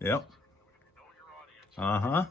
Yep. Uh-huh.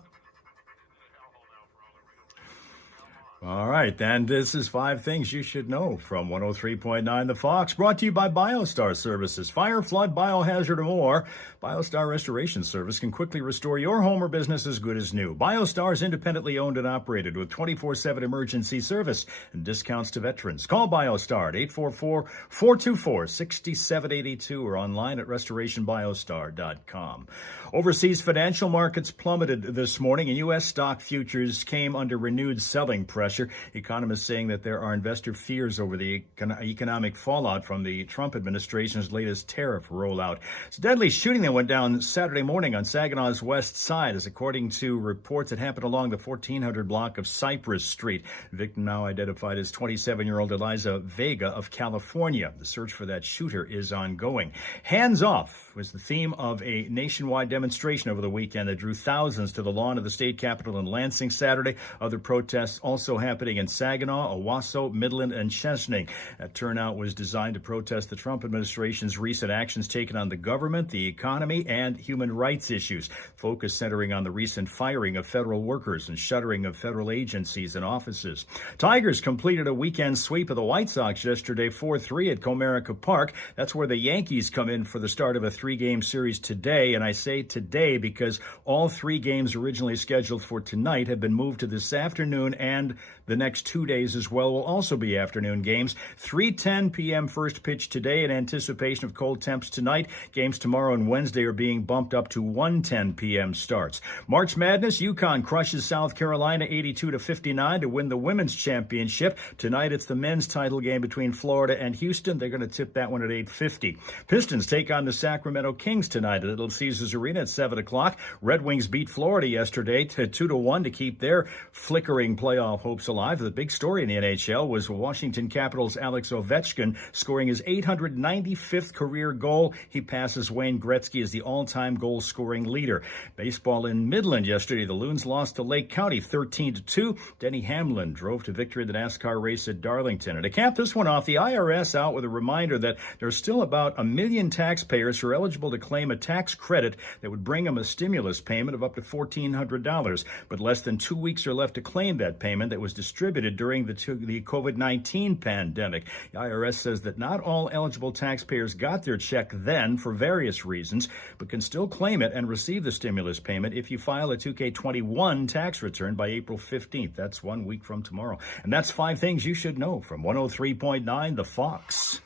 All right, and this is 5 things you should know from 103.9 The Fox, brought to you by BioStar Services. Fire, flood, biohazard, or more, BioStar Restoration Service can quickly restore your home or business as good as new. BioStar is independently owned and operated with 24/7 emergency service and discounts to veterans. Call BioStar at 844-424-6782 or online at restorationbiostar.com. Overseas financial markets plummeted this morning, and U.S. stock futures came under renewed selling pressure. Economists saying that there are investor fears over the economic fallout from the Trump administration's latest tariff rollout. It's a deadly shooting that went down Saturday morning on Saginaw's west side, as according to reports that happened along the 1400 block of Cypress Street. The victim now identified as 27-year-old Eliza Vega of California. The search for that shooter is ongoing. Hands off was the theme of a nationwide demonstration over the weekend that drew thousands to the lawn of the state capitol in Lansing Saturday. Other protests also happening in Saginaw, Owasso, Midland, and Chesaning. That turnout was designed to protest the Trump administration's recent actions taken on the government, the economy, and human rights issues. Focus centering on the recent firing of federal workers and shuttering of federal agencies and offices. Tigers completed a weekend sweep of the White Sox yesterday, 4-3 at Comerica Park. That's where the Yankees come in for the start of a 3-game series today, and I say today because all 3 games originally scheduled for tonight have been moved to this afternoon, and the next 2 days as well will also be afternoon games. 3:10 p.m. first pitch today in anticipation of cold temps tonight. Games tomorrow and Wednesday are being bumped up to 1:10 p.m. starts. March Madness, UConn crushes South Carolina 82-59 to win the women's championship. Tonight it's the men's title game between Florida and Houston. They're going to tip that one at 8:50. Pistons take on the Sacramento Kings tonight at Little Caesars Arena at 7 o'clock. Red Wings beat Florida yesterday to 2-1 to keep their flickering playoff hopes alive. The big story in the NHL was Washington Capitals' Alex Ovechkin scoring his 895th career goal. He passes Wayne Gretzky as the all-time goal-scoring leader. Baseball in Midland yesterday. The Loons lost to Lake County 13-2. Denny Hamlin drove to victory in the NASCAR race at Darlington. And to cap this one off, the IRS out with a reminder that there's still about 1 million taxpayers who are eligible to claim a tax credit that would bring them a stimulus payment of up to $1,400. But less than 2 weeks are left to claim that payment that was distributed during the COVID-19 pandemic. The IRS says that not all eligible taxpayers got their check then for various reasons, but can still claim it and receive the stimulus payment if you file a 2K21 tax return by April 15th. That's 1 week from tomorrow. And that's 5 things you should know from 103.9 The Fox.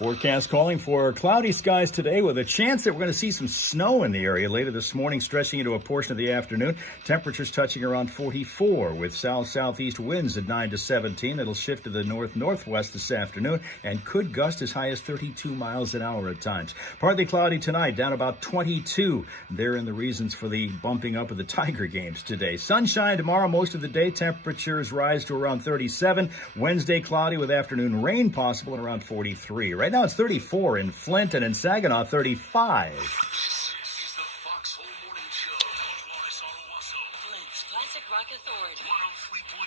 Forecast calling for cloudy skies today with a chance that we're going to see some snow in the area later this morning, stretching into a portion of the afternoon. Temperatures touching around 44 with south-southeast winds at 9 to 17. It'll shift to the north-northwest this afternoon and could gust as high as 32 miles an hour at times. Partly cloudy tonight, down about 22. Therein the reasons for the bumping up of the Tiger games today. Sunshine tomorrow most of the day. Temperatures rise to around 37. Wednesday cloudy with afternoon rain possible at around 43. Right now it's 34 in Flint, and in Saginaw 35. This is the Fox Home Morning Show. Flint's Classic Rock Authority. 103.9.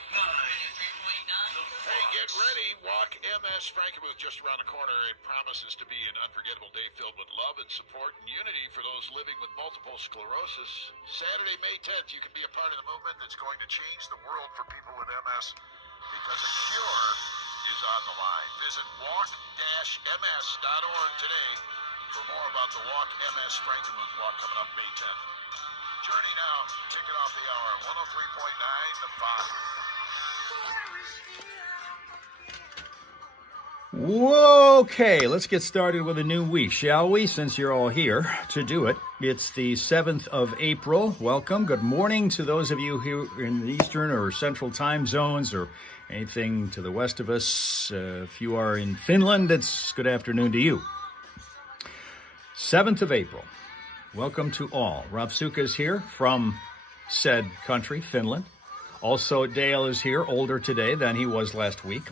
Hey, get ready. Walk MS Frankenmuth just around the corner. It promises to be an unforgettable day filled with love and support and unity for those living with multiple sclerosis. Saturday, May 10th, you can be a part of the movement that's going to change the world for people with MS because a cure is on the line. Visit walk-ms.org today for more about the Walk MS Frankenmuth Walk coming up May 10th. Journey now. Kick it off the hour. 103.9 The Fox. Okay, let's get started with a new week, shall we? Since you're all here to do it. It's the 7th of April. Welcome. Good morning to those of you who are in the Eastern or Central time zones or anything to the west of us. If you are in Finland, it's good afternoon to you. 7th of April. Welcome to all. Rob Suka is here from said country, Finland. Also, Dale is here, older today than he was last week.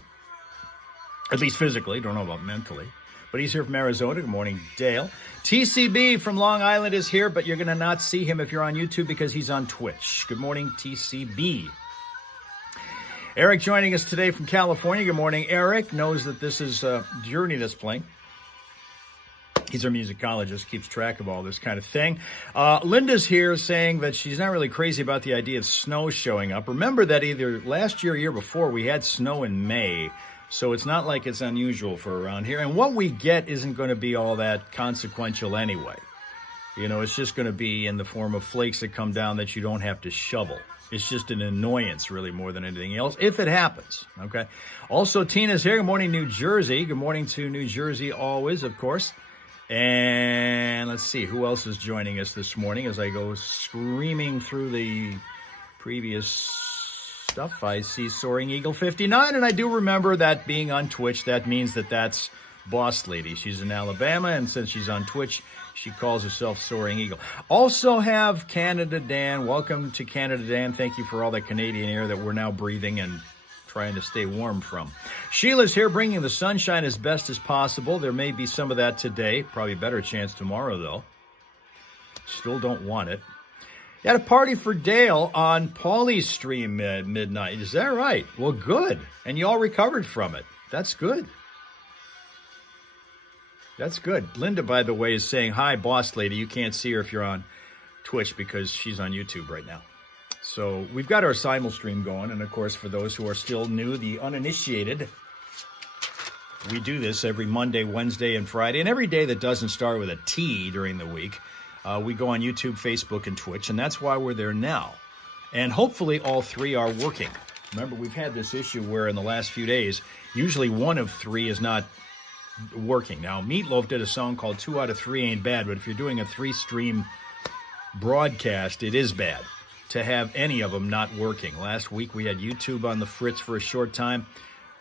At least physically, don't know about mentally. But he's here from Arizona. Good morning, Dale. TCB from Long Island is here, but you're going to not see him if you're on YouTube because he's on Twitch. Good morning, TCB. Eric joining us today from California. Good morning, Eric. Knows that this is Journey that's playing. He's our musicologist, keeps track of all this kind of thing. Linda's here saying that she's not really crazy about the idea of snow showing up. Remember that either last year or year before, we had snow in May. So it's not like it's unusual for around here. And what we get isn't going to be all that consequential anyway. You know, it's just going to be in the form of flakes that come down that you don't have to shovel. It's just an annoyance, really, more than anything else, if it happens, okay? Also, Tina's here. Good morning, New Jersey. Good morning to New Jersey always, of course. And let's see, who else is joining us this morning as I go screaming through the previous stuff. I see Soaring Eagle 59, and I do remember that being on Twitch, that means that that's Boss Lady. She's in Alabama, and since she's on Twitch, she calls herself Soaring Eagle. Also have Canada Dan. Welcome to Canada Dan. Thank you for all that Canadian air that we're now breathing and trying to stay warm from. Sheila's here bringing the sunshine as best as possible. There may be some of that today. Probably a better chance tomorrow, though. Still don't want it. You had a party for Dale on Paulie's stream at midnight. Is that right? Well, good. And you all recovered from it. That's good. That's good. Linda, by the way, is saying, hi, Boss Lady. You can't see her if you're on Twitch because she's on YouTube right now. So we've got our simul stream going. And, of course, for those who are still new, the uninitiated, we do this every Monday, Wednesday, and Friday. And every day that doesn't start with a T during the week, we go on YouTube, Facebook, and Twitch. And that's why we're there now. And hopefully all three are working. Remember, we've had this issue where in the last few days, usually one of three is not working. Now, Meatloaf did a song called 2 out of 3 Ain't Bad, but if you're doing a 3-stream broadcast, it is bad to have any of them not working. Last week, we had YouTube on the fritz for a short time.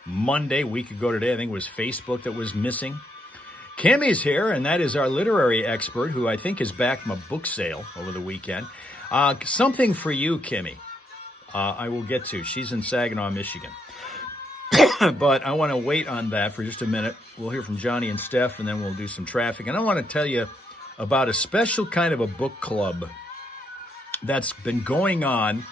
Monday, a week ago today, I think it was Facebook that was missing. Kimmy's here, and that is our literary expert, who I think is back from a book sale over the weekend. Something for you, Kimmy, I will get to. She's in Saginaw, Michigan. But I want to wait on that for just a minute. We'll hear from Johnny and Steph, and then we'll do some traffic. And I want to tell you about a special kind of a book club that's been going on.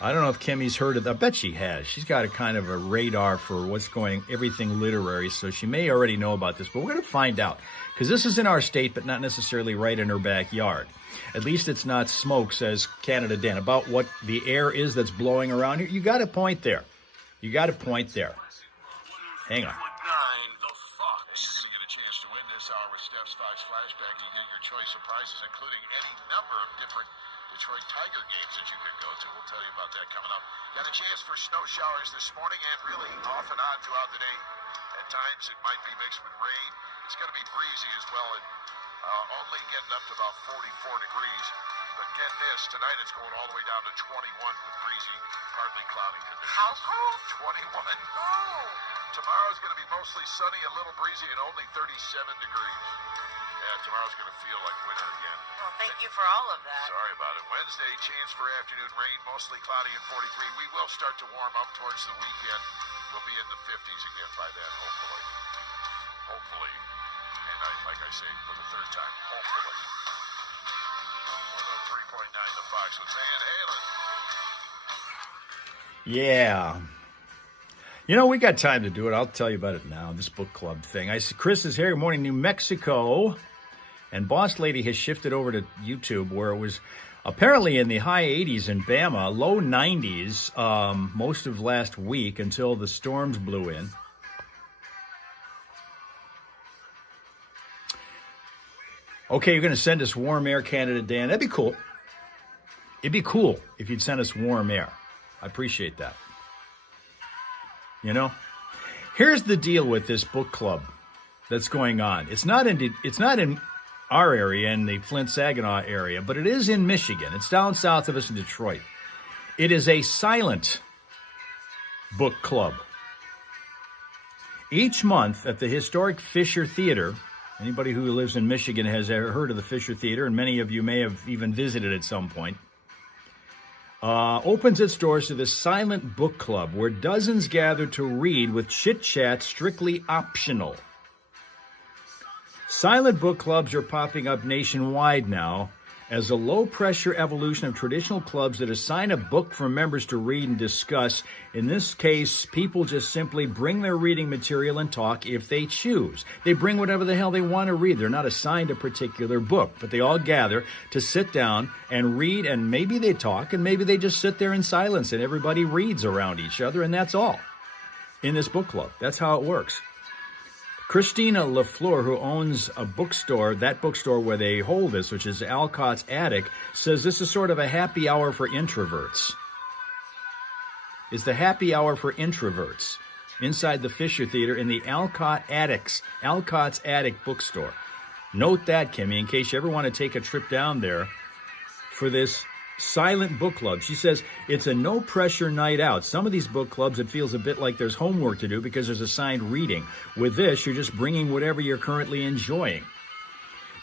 I don't know if Kimmy's heard of it. I bet she has. She's got a kind of a radar for what's going, everything literary, so she may already know about this. But we're going to find out, because this is in our state, but not necessarily right in her backyard. At least it's not smoke, says Canada Dan. About what the air is that's blowing around here, you got a point there. You got a point there. Hang on. You're going to get a chance to win this hour with Steph's Fox Flashback. You get your choice of prizes, including any number of different Detroit Tiger games that you can go to. We'll tell you about that coming up. Got a chance for snow showers this morning and really off and on throughout the day. At times it might be mixed with rain. It's going to be breezy as well, and only getting up to about 44 degrees. But get this, tonight it's going all the way down to 21 with breezy, partly cloudy conditions. How cold? 21. Oh. Tomorrow's going to be mostly sunny, a little breezy, and only 37 degrees. Yeah, tomorrow's going to feel like winter again. Well, thank you for all of that. Sorry about it. Wednesday, chance for afternoon rain, mostly cloudy and 43. We will start to warm up towards the weekend. We'll be in the 50s again by then, hopefully. Hopefully. And like I say, for the third time, hopefully. 103.9 The Fox with Van Halen. Yeah. You know, we got time to do it. I'll tell you about it now, this book club thing. I see Chris is here. Good morning, New Mexico. And Boss Lady has shifted over to YouTube, where it was apparently in the high 80s in Bama, low 90s most of last week until the storms blew in. Okay, you're going to send us warm air, Canada Dan. That'd be cool. It'd be cool if you'd send us warm air. I appreciate that. You know, here's the deal with this book club that's going on. It's not in our area, in the Flint-Saginaw area, but it is in Michigan. It's down south of us in Detroit. It is a silent book club. Each month at the historic Fisher Theater, anybody who lives in Michigan has ever heard of the Fisher Theater, and many of you may have even visited at some point, opens its doors to this silent book club where dozens gather to read with chit-chat strictly optional. Silent book clubs are popping up nationwide now as a low-pressure evolution of traditional clubs that assign a book for members to read and discuss. In this case, people just simply bring their reading material and talk if they choose. They bring whatever the hell they want to read. They're not assigned a particular book, but they all gather to sit down and read, and maybe they talk, and maybe they just sit there in silence, and everybody reads around each other, and that's all in this book club. That's how it works. Christina LaFleur, who owns a bookstore, that bookstore where they hold this, which is Alcott's Attic, says this is sort of a happy hour for introverts. It's the happy hour for introverts inside the Fisher Theater in the Alcott's Attic bookstore. Note that, Kimmy, in case you ever want to take a trip down there for this silent book club. She says it's a no-pressure night out. Some of these book clubs, it feels a bit like there's homework to do because there's assigned reading. With this, you're just bringing whatever you're currently enjoying.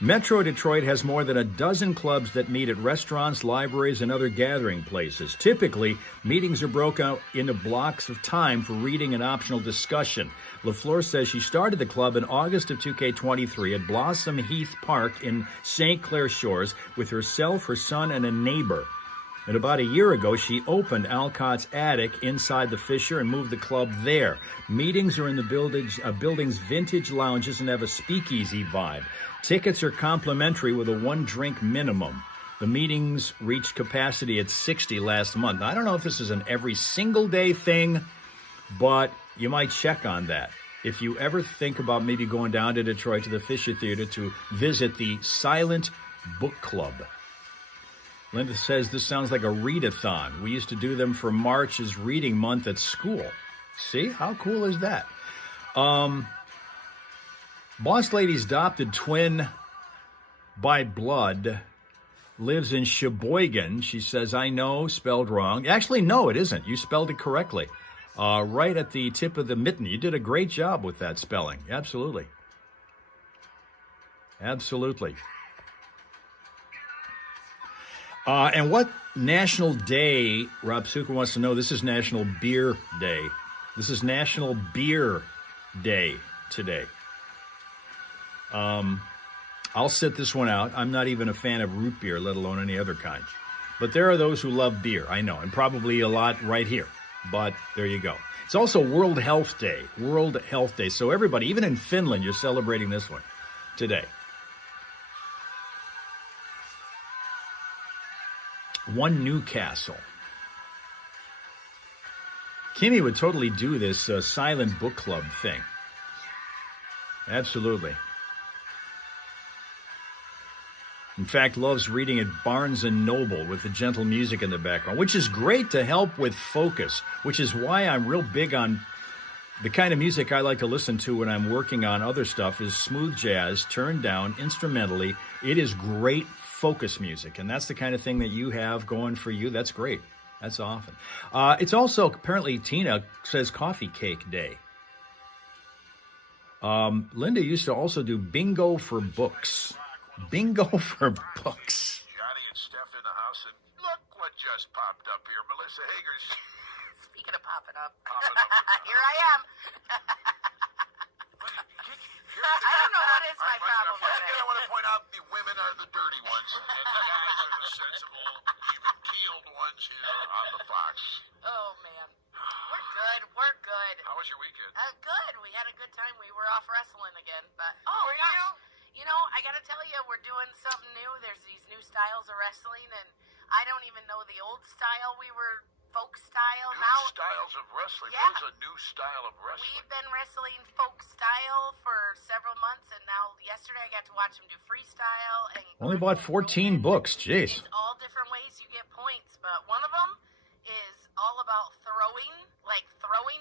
Metro Detroit has more than a dozen clubs that meet at restaurants, libraries, and other gathering places. Typically, meetings are broken out into blocks of time for reading and optional discussion. LaFleur says she started the club in August of 2K23 at Blossom Heath Park in St. Clair Shores with herself, her son, and a neighbor. And about a year ago, she opened Alcott's Attic inside the Fisher and moved the club there. Meetings are in the building's vintage lounges and have a speakeasy vibe. Tickets are complimentary with a one-drink minimum. The meetings reached capacity at 60 last month. Now, I don't know if this is an every single day thing, but you might check on that. If you ever think about maybe going down to Detroit to the Fisher Theater to visit the Silent Book Club. Linda says this sounds like a readathon. We used to do them for March's reading month at school. See? How cool is that? Boss Lady's adopted twin by blood lives in Sheboygan. She says, I know, spelled wrong. Actually, no, it isn't. You spelled it correctly. Right at the tip of the mitten. You did a great job with that spelling. Absolutely. Absolutely. And what national day, Rob Suka wants to know, this is National Beer Day. This is National Beer Day today. I'll sit this one out. I'm not even a fan of root beer, let alone any other kind. But there are those who love beer, I know, and probably a lot right here. But there you go. It's also World Health Day. World Health Day. So everybody, even in Finland, you're celebrating this one today. One Newcastle. Kimmy would totally do this silent book club thing. Absolutely. In fact, loves reading at Barnes & Noble with the gentle music in the background, which is great to help with focus, which is why I'm real big on the kind of music I like to listen to when I'm working on other stuff is smooth jazz, turned down, instrumentally. It is great focus music, and that's the kind of thing that you have going for you. That's great. That's often. It's also, apparently, Tina says Coffee Cake Day. Linda used to also do bingo for books. Bingo for books. Johnny and Steph in the house, and look what just popped up here. Melissa Hager's Speaking of popping up, popping up. here I am. I don't know what is my problem with Again, I it. want to point out the women are the dirty ones, and the guys are the sensible, even-keeled ones here on the Fox. Oh, man. We're good. We're good. How was your weekend? Good. We had a good time. We were off wrestling again. But you know, I got to tell you, we're doing something new. There's these new styles of wrestling, and I don't even know the old style. We were folk style. New styles of wrestling. Yeah. What is a new style of wrestling? We've been wrestling folk style for several months, and now yesterday I got to watch them do freestyle. And Only bought 14 books. Jeez. It's all different ways you get points, but one of them is all about throwing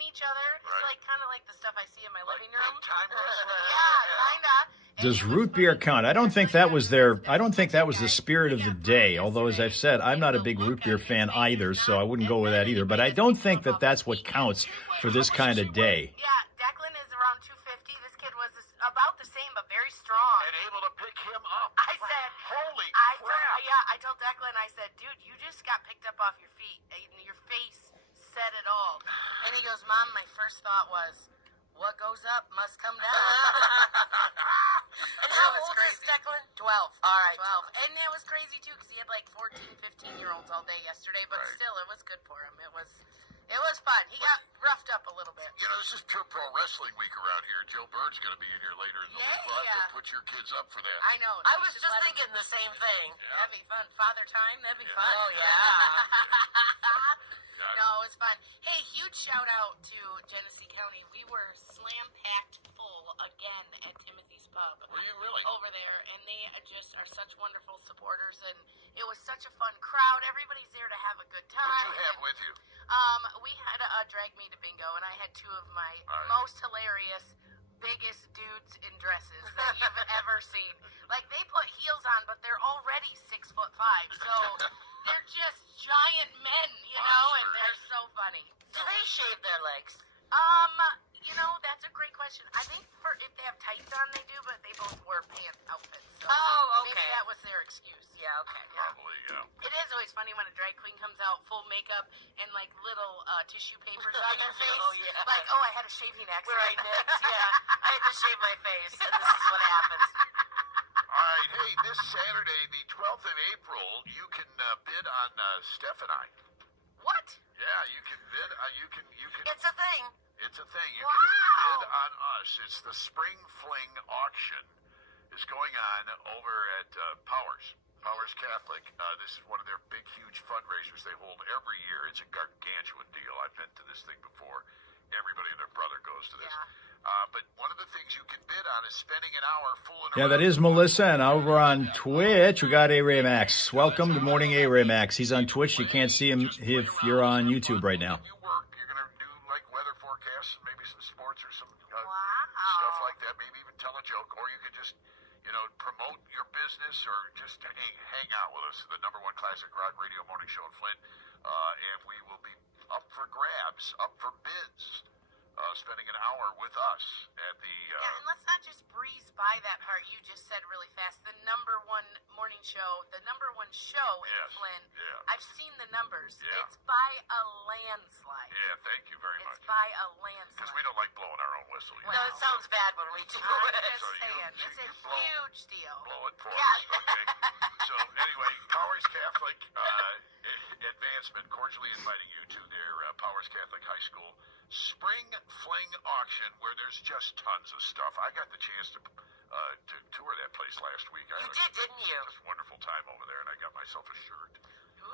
each other. It's Right. like kind of like the stuff I see in my living room. Big time wrestling. Yeah, kinda. And Does it was root beer really count? I don't think that was the spirit of the day. Although, as I've said, I'm not a big root beer fan either, so I wouldn't go with that either. But I don't think that that's what counts for this kind of day. Yeah, Declan is around 250. This kid was about the same, but very strong. And able to pick him up. I said, Holy I crap. told Declan, I said, dude, you just got picked up off your feet. And your face said it all. And he goes, Mom, my first thought was, what goes up must come down. And how old is Declan? 12. All right. 12. And it was crazy, too, because he had like 14, 15-year-olds all day yesterday, but still, it was good for him. It was fun. He got roughed up a little bit. You know, this is pure pro wrestling week around here. Joe Bird's going to be in here later in the week. We'll have to put your kids up for that. I know. I was just thinking the same thing. Yeah. That'd be fun. Father time, that'd be fun. Oh, yeah. No, it's fun. Hey, huge shout out to Genesee County. We were slam-packed full again at Timothy's Pub. Were you really? Over there, and they just are such wonderful supporters, and it was such a fun crowd. Everybody's there to have a good time. What'd you have with you? We had a drag me to bingo, and I had two of my most hilarious, biggest dudes in dresses that you've ever seen. Like, they put heels on, but they're already 6'5", so they're just giant men, you know, and they're so funny. Do they shave their legs? You know, that's a great question. I think if they have tights on, they do, but they both wear pants outfits. So okay. Maybe that was their excuse. Yeah, okay. Probably, yeah. It is always funny when a drag queen comes out full makeup and like little tissue papers on their face. Oh, yeah. Like, oh, I had a shaving accident. Right, Nix, yeah. I had to shave my face, and this is what happens. All right, hey, this Saturday, the 12th of April, you can bid on Steph and I. What? Yeah, you can bid. You can. It's a thing. It's a thing. You Wow. can bid on us. It's the Spring Fling auction is going on over at Powers Catholic. This is one of their big, huge fundraisers they hold every year. It's a gargantuan deal. I've been to this thing before. Everybody and their brother goes to this. Yeah. But one of the things you can bid on is spending an hour fooling Yeah, around. that is Melissa, and over on Twitch, we got A-Ray Max. Welcome. Good morning, A-Ray Max. He's on Twitch. You can't see him if you're on YouTube right now. You work. You're going to do like weather forecasts, maybe some sports or some Wow. stuff like that. Maybe even tell a joke, or you could just, promote your business or just hang out with us. The #1 classic rock radio morning show in Flint, and we will be up for grabs, up for bids. Spending an hour with us at the... Yeah, and let's not just breeze by that part you just said really fast. The #1 morning show, the #1 show in Flint. Yeah. I've seen the numbers. Yeah. It's by a landslide. Yeah, thank you very much. It's by a landslide. Because we don't like blowing our own whistle. Well, No, it sounds bad when we do I'm it. just So you- saying, you- it's a you blow- huge deal. Blow it for Yeah. us, okay? So anyway, Powers Catholic Advancement cordially inviting you to their Powers Catholic High School Spring Fling auction, where there's just tons of stuff. I got the chance to tour that place last week. I You had did, didn't you? just a wonderful time over there, and I got myself a shirt. Ooh.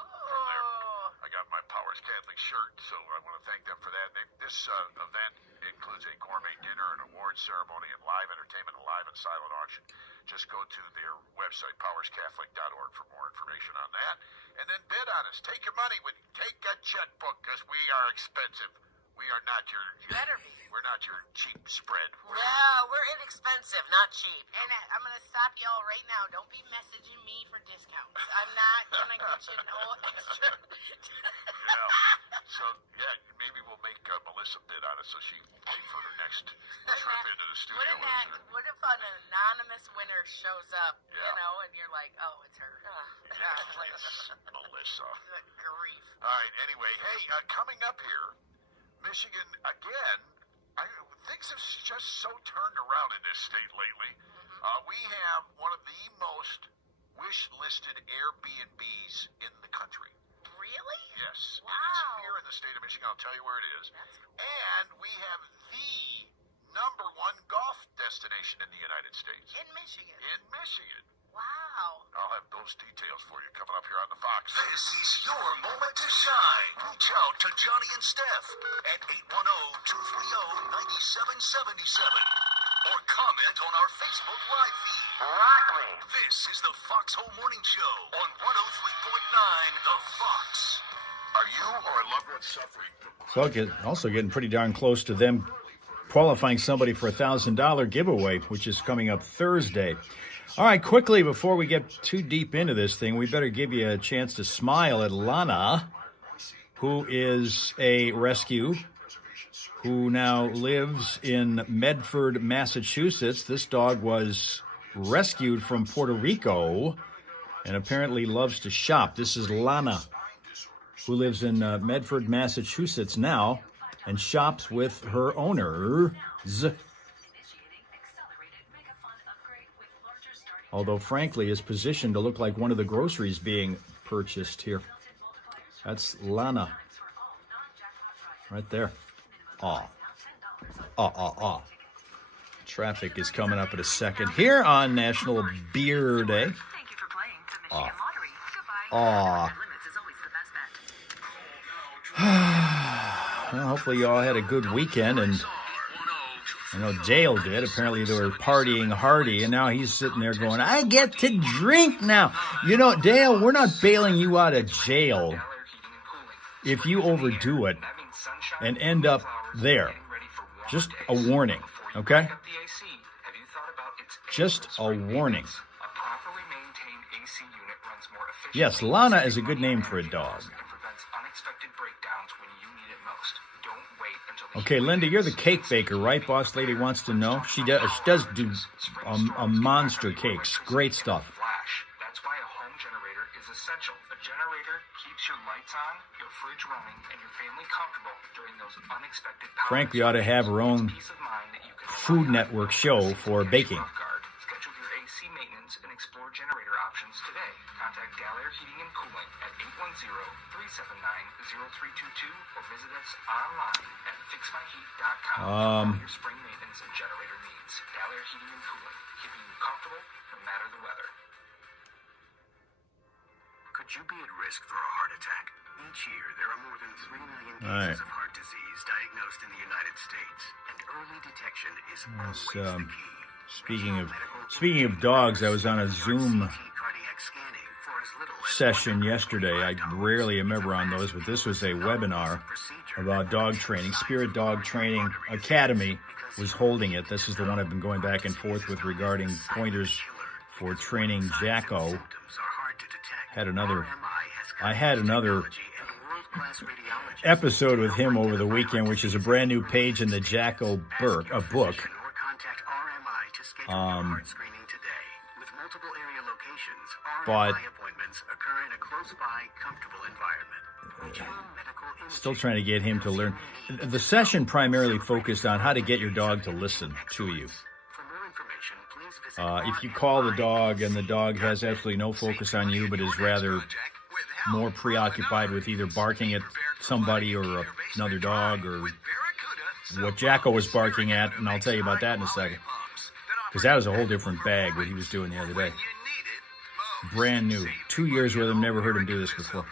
I got my Powers Catholic shirt, so I want to thank them for that. This event includes a gourmet dinner, an awards ceremony, and live entertainment, and live and silent auction. Just go to their website, powerscatholic.org, for more information on that. And then bid on us. Take your money. Take a checkbook, because we are expensive. We are not your... Better be. We're not your cheap spread. No, we're inexpensive, not cheap. And I'm going to stop y'all right now. Don't be messaging me for discounts. I'm not going to get you no extra. So, maybe we'll make Melissa bid on it so she can pay for her next trip into the studio. What if an anonymous winner shows up, Yeah. and you're like, oh, it's her. Yes, Melissa. Good grief. All right, anyway, hey, coming up here, Michigan, again, things have just so turned around in this state lately. We have one of the most wish-listed Airbnbs in the country. Really? Yes. Wow. And it's here in the state of Michigan. I'll tell you where it is. That's cool. And we have the #1 golf destination in the United States. In Michigan. In Michigan. Wow. I'll have those details for you coming up here on the Fox. This is your moment to shine. Reach out to Johnny and Steph at 810-230-9777 or comment on our Facebook Live feed. Rock me. This is the Foxhole Morning Show on 103.9 The Fox. Are you or a loved one suffering from... Also getting pretty darn close to them qualifying somebody for a $1,000 giveaway, which is coming up Thursday. All right, quickly, before we get too deep into this thing, we better give you a chance to smile at Lana, who is a rescue, who now lives in Medford, Massachusetts. This dog was rescued from Puerto Rico and apparently loves to shop. This is Lana, who lives in Medford, Massachusetts now and shops with her owners. Although, frankly, is positioned to look like one of the groceries being purchased here. That's Lana. Right there. Traffic is coming up in a second here on National Beer Day. Well, hopefully you all had a good weekend, and I know Dale did. Apparently they were partying hardy, and now he's sitting there going, I get to drink now. You know, Dale, we're not bailing you out of jail if you overdo it and end up there. Just a warning, okay? Just a warning. Yes, Lana is a good name for a dog. Okay, Linda, you're the cake baker, right? Boss lady wants to know. She does do a monster cakes. Great stuff. That's why a home generator is essential. A generator keeps your lights on, your fridge running, and your family comfortable during those unexpected powers. Frankly, ought to have her own Food Network show for baking. Schedule your AC maintenance and explore generator options today. Contact Gallagher Heating and Cooling at 810-379-0322 or visit us online at fixmyheat.com for all your spring maintenance and generator needs. Gallagher Heating and Cooling, keeping you comfortable no matter the weather. Could you be at risk for a heart attack? Each year, there are more than 3 million cases of heart disease diagnosed in the United States, and early detection is always the key. Speaking of dogs, I was on a Zoom session yesterday. I rarely am ever on those, but this was a webinar about dog training. Spirit Dog Training Academy was holding it. This is the one I've been going back and forth with regarding pointers for training Jacko. I had another episode with him over the weekend, which is a brand new page in the Jacko book. But still trying to get him to learn. The session primarily focused on how to get your dog to listen to you. If you call the dog and the dog has absolutely no focus on you, but is rather more preoccupied with either barking at somebody or another dog or what Jacko was barking at, and I'll tell you about that in a second. Because that was a whole different bag, what he was doing the other day. Brand new. 2 years with him, never heard him do this before.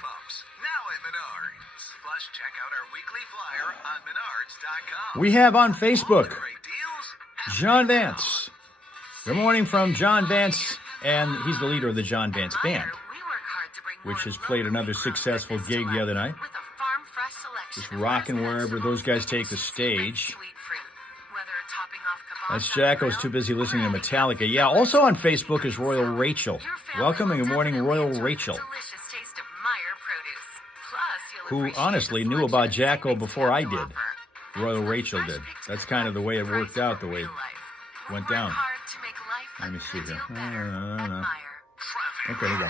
We have on Facebook, John Vance. Good morning from John Vance, and he's the leader of the John Vance Band, which has played another successful gig the other night. Just rocking wherever those guys take the stage. That's Jacko's too busy listening to Metallica. Yeah, also on Facebook is Royal Rachel. Welcome and good morning, Royal Rachel, who honestly knew about Jacko before I did. Royal Rachel did. That's kind of the way it worked out, the way it went down. Let me see here. Okay, there you go.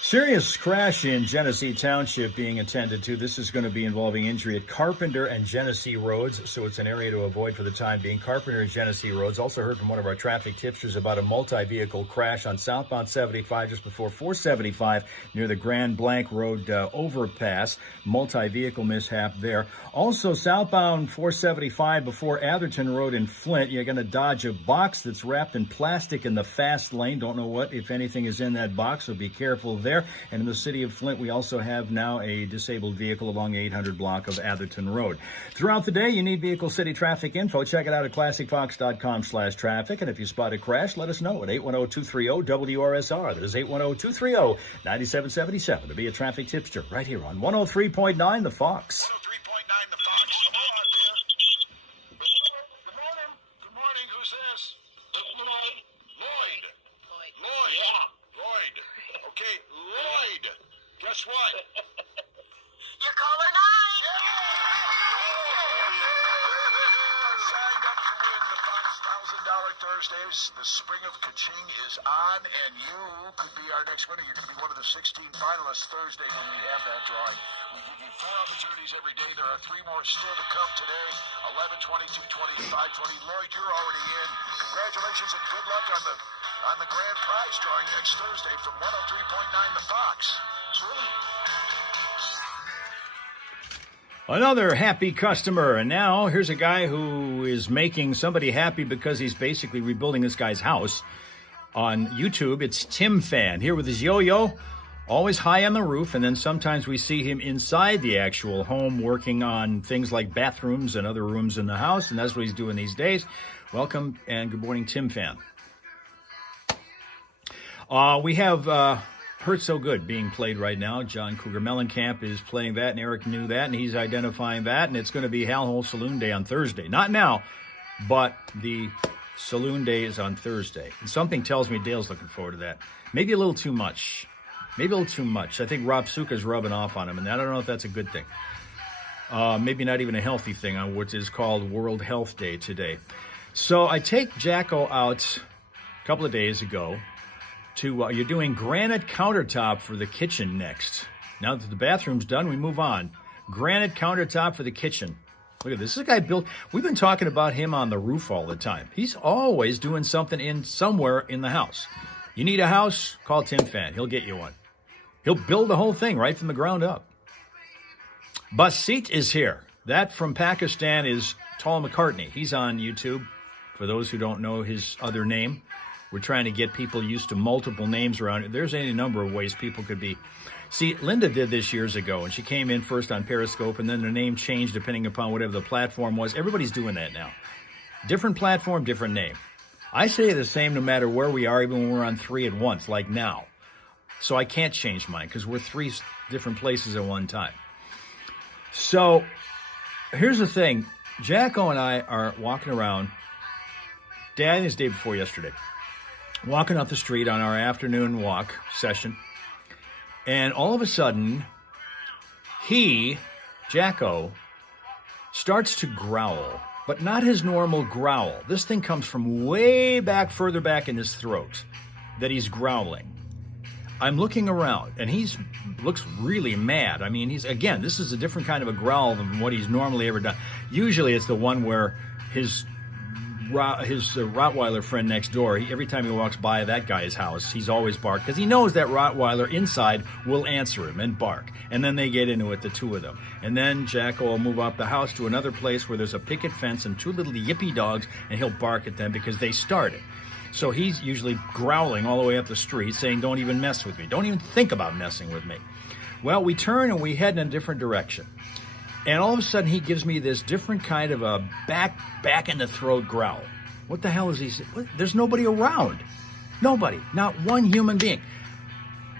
Serious crash in Genesee Township being attended to. This is going to be involving injury at Carpenter and Genesee Roads, so it's an area to avoid for the time being. Carpenter and Genesee Roads. Also heard from one of our traffic tipsters about a multi-vehicle crash on southbound 75 just before 475 near the Grand Blanc Road overpass. Multi-vehicle mishap there. Also southbound 475 before Atherton Road in Flint. You're going to dodge a box that's wrapped in plastic in the fast lane. Don't know what, if anything, is in that box, so be careful there. And in the city of Flint, we also have now a disabled vehicle along 800 block of Atherton Road. Throughout the day, you need Vehicle City traffic info. Check it out at classicfox.com/traffic. And if you spot a crash, let us know at 810-230-WRSR. That is 810-230-9777 to be a traffic tipster right here on 103.9 The Fox. 103.9 The Fox. Good morning. Who's this? Lloyd. Yeah. Lloyd. Okay, Lloyd. Guess what? You're caller 9. Signed up to win the Fox $1,000 Thursdays. The spring of Kaching is on, and you could be our next winner. You're going to be one of the 16 finalists Thursday when we have that drawing. We give you 4 opportunities every day. There are 3 more still to come today. 11, 22, 20, 5, 20. Lloyd, you're already in. congratulations and good luck on the grand prize drawing next Thursday from 103.9 The Fox. Sweet. Another happy customer. And now here's a guy who is making somebody happy because he's basically rebuilding this guy's house. On YouTube, it's Tim Fan here with his yo-yo, always high on the roof, and then sometimes we see him inside the actual home working on things like bathrooms and other rooms in the house, and that's what he's doing these days. Welcome and good morning, Tim Fan. We have Hurt So Good being played right now. John Cougar Mellencamp is playing that, and Eric knew that, and he's identifying that, and it's going to be Hal Hole Saloon Day on Thursday. Not now, but the Saloon Day is on Thursday. And something tells me Dale's looking forward to that. Maybe a little too much. Maybe a little too much. I think Rob Suka's rubbing off on him, and I don't know if that's a good thing. Maybe not even a healthy thing on what is called World Health Day today. So I take Jacko out a couple of days ago to, you're doing granite countertop for the kitchen next. Now that the bathroom's done, we move on. Granite countertop for the kitchen. Look at this. This guy built, we've been talking about him on the roof all the time. He's always doing something somewhere in the house. You need a house? Call Tim Fan. He'll get you one. He'll build the whole thing right from the ground up. Basit is here. That from Pakistan is Tal McCartney. He's on YouTube. For those who don't know his other name, we're trying to get people used to multiple names around it. There's any number of ways people could be. See, Linda did this years ago, and she came in first on Periscope, and then the name changed depending upon whatever the platform was. Everybody's doing that now. Different platform, different name. I say the same no matter where we are, even when we're on 3 at once, like now. So I can't change mine because we're 3 different places at one time. So here's the thing. Jacko and I are walking around. Dad and his day before yesterday. Walking up the street on our afternoon walk session. And all of a sudden, Jacko, starts to growl. But not his normal growl. This thing comes from way back, further back in his throat that he's growling. I'm looking around, and looks really mad. I mean, this is a different kind of a growl than what he's normally ever done. Usually it's the one where his Rottweiler friend next door, every time he walks by that guy's house, he's always barked because he knows that Rottweiler inside will answer him and bark. And then they get into it, the two of them. And then Jacko will move up the house to another place where there's a picket fence and 2 little yippy dogs, and he'll bark at them because they started. So he's usually growling all the way up the street saying, don't even mess with me. Don't even think about messing with me. Well, we turn and we head in a different direction. And all of a sudden, he gives me this different kind of a back in the throat growl. What the hell is he saying? There's nobody around. Nobody. Not one human being.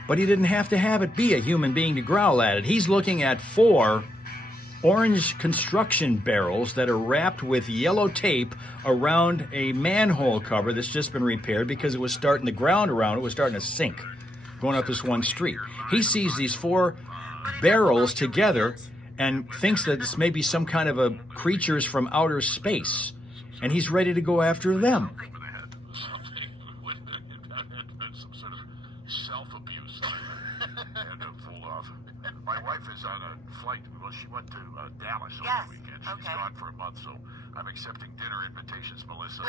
But he didn't have to have it be a human being to growl at it. He's looking at 4 orange construction barrels that are wrapped with yellow tape around a manhole cover that's just been repaired because the ground around it was starting to sink going up this one street. He sees these 4 barrels together and thinks that this may be some kind of a creatures from outer space. And he's ready to go after them. Some sort of self-abuse and pulled off. My wife is on a flight. Well, she went to Dallas over the weekend. She's gone for a month, so I'm accepting dinner invitations, Melissa.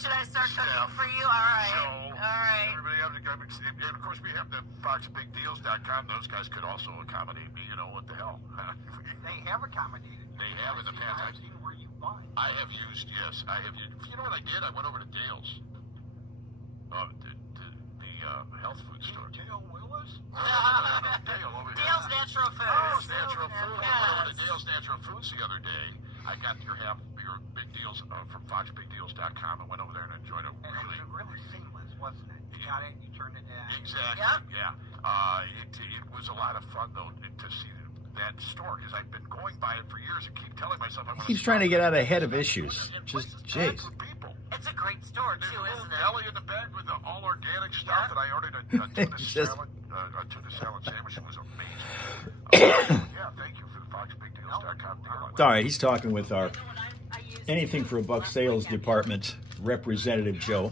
Should I start cooking for you? All right. So, all right. Everybody have to come. And of course, we have the FoxBigDeals.com. Those guys could also accommodate me. You know what the hell? They have accommodated. They have in the past. I've seen where you buy. I have used, yes. I have used. You know what I did? I went over to Dale's. The health food store. Dale Willis? Dale over here. Dale's Natural Foods. Oh, it's Natural Food. I went over to Dale's Natural Foods the other day. I got your big deals from FoxBigDeals.com. I went over there and enjoyed it. And it was really seamless, wasn't it? You got it, you turned it down. Exactly. Yep. Yeah. It was a lot of fun though to see that store because I've been going by it for years and keep telling myself I'm. He's trying to get out ahead of issues. Just jeez. It's a great store too, isn't it? Deli in the back with the all organic stuff, and I ordered a tuna salad sandwich. It was amazing. Yeah, thank you for the FoxBigDeals.com deal. All right, he's talking with our Anything for a Buck sales department representative, Joe.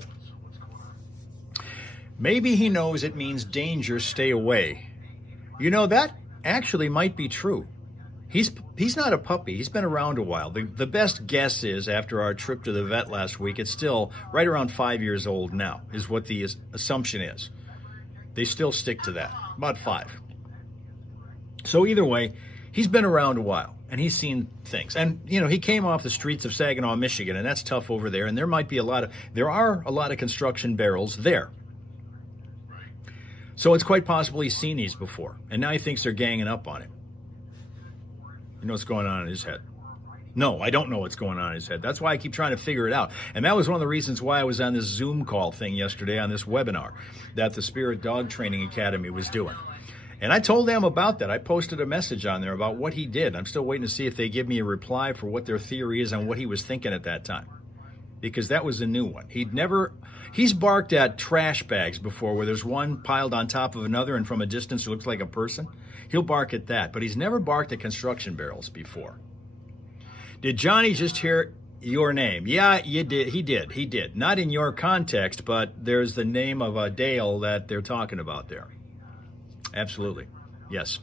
Maybe he knows it means danger, stay away. You know, that actually might be true. He's he's not a puppy. He's been around a while. The best guess is, after our trip to the vet last week, it's still right around 5 years old now, is what the assumption is. They still stick to that, about 5. So either way, he's been around a while, and he's seen things. And, you know, he came off the streets of Saginaw, Michigan, and that's tough over there. And there are a lot of construction barrels there. So it's quite possible he's seen these before, and now he thinks they're ganging up on him. You know what's going on in his head? No, I don't know what's going on in his head. That's why I keep trying to figure it out. And that was one of the reasons why I was on this Zoom call thing yesterday on this webinar that the Spirit Dog Training Academy was doing. And I told them about that. I posted a message on there about what he did. I'm still waiting to see if they give me a reply for what their theory is on what he was thinking at that time, because that was a new one. He's barked at trash bags before where there's one piled on top of another and from a distance it looks like a person. He'll bark at that, but he's never barked at construction barrels before. Did Johnny just hear your name? Yeah, you did. He did. Not in your context, but there's the name of a Dale that they're talking about there. Absolutely. Yes.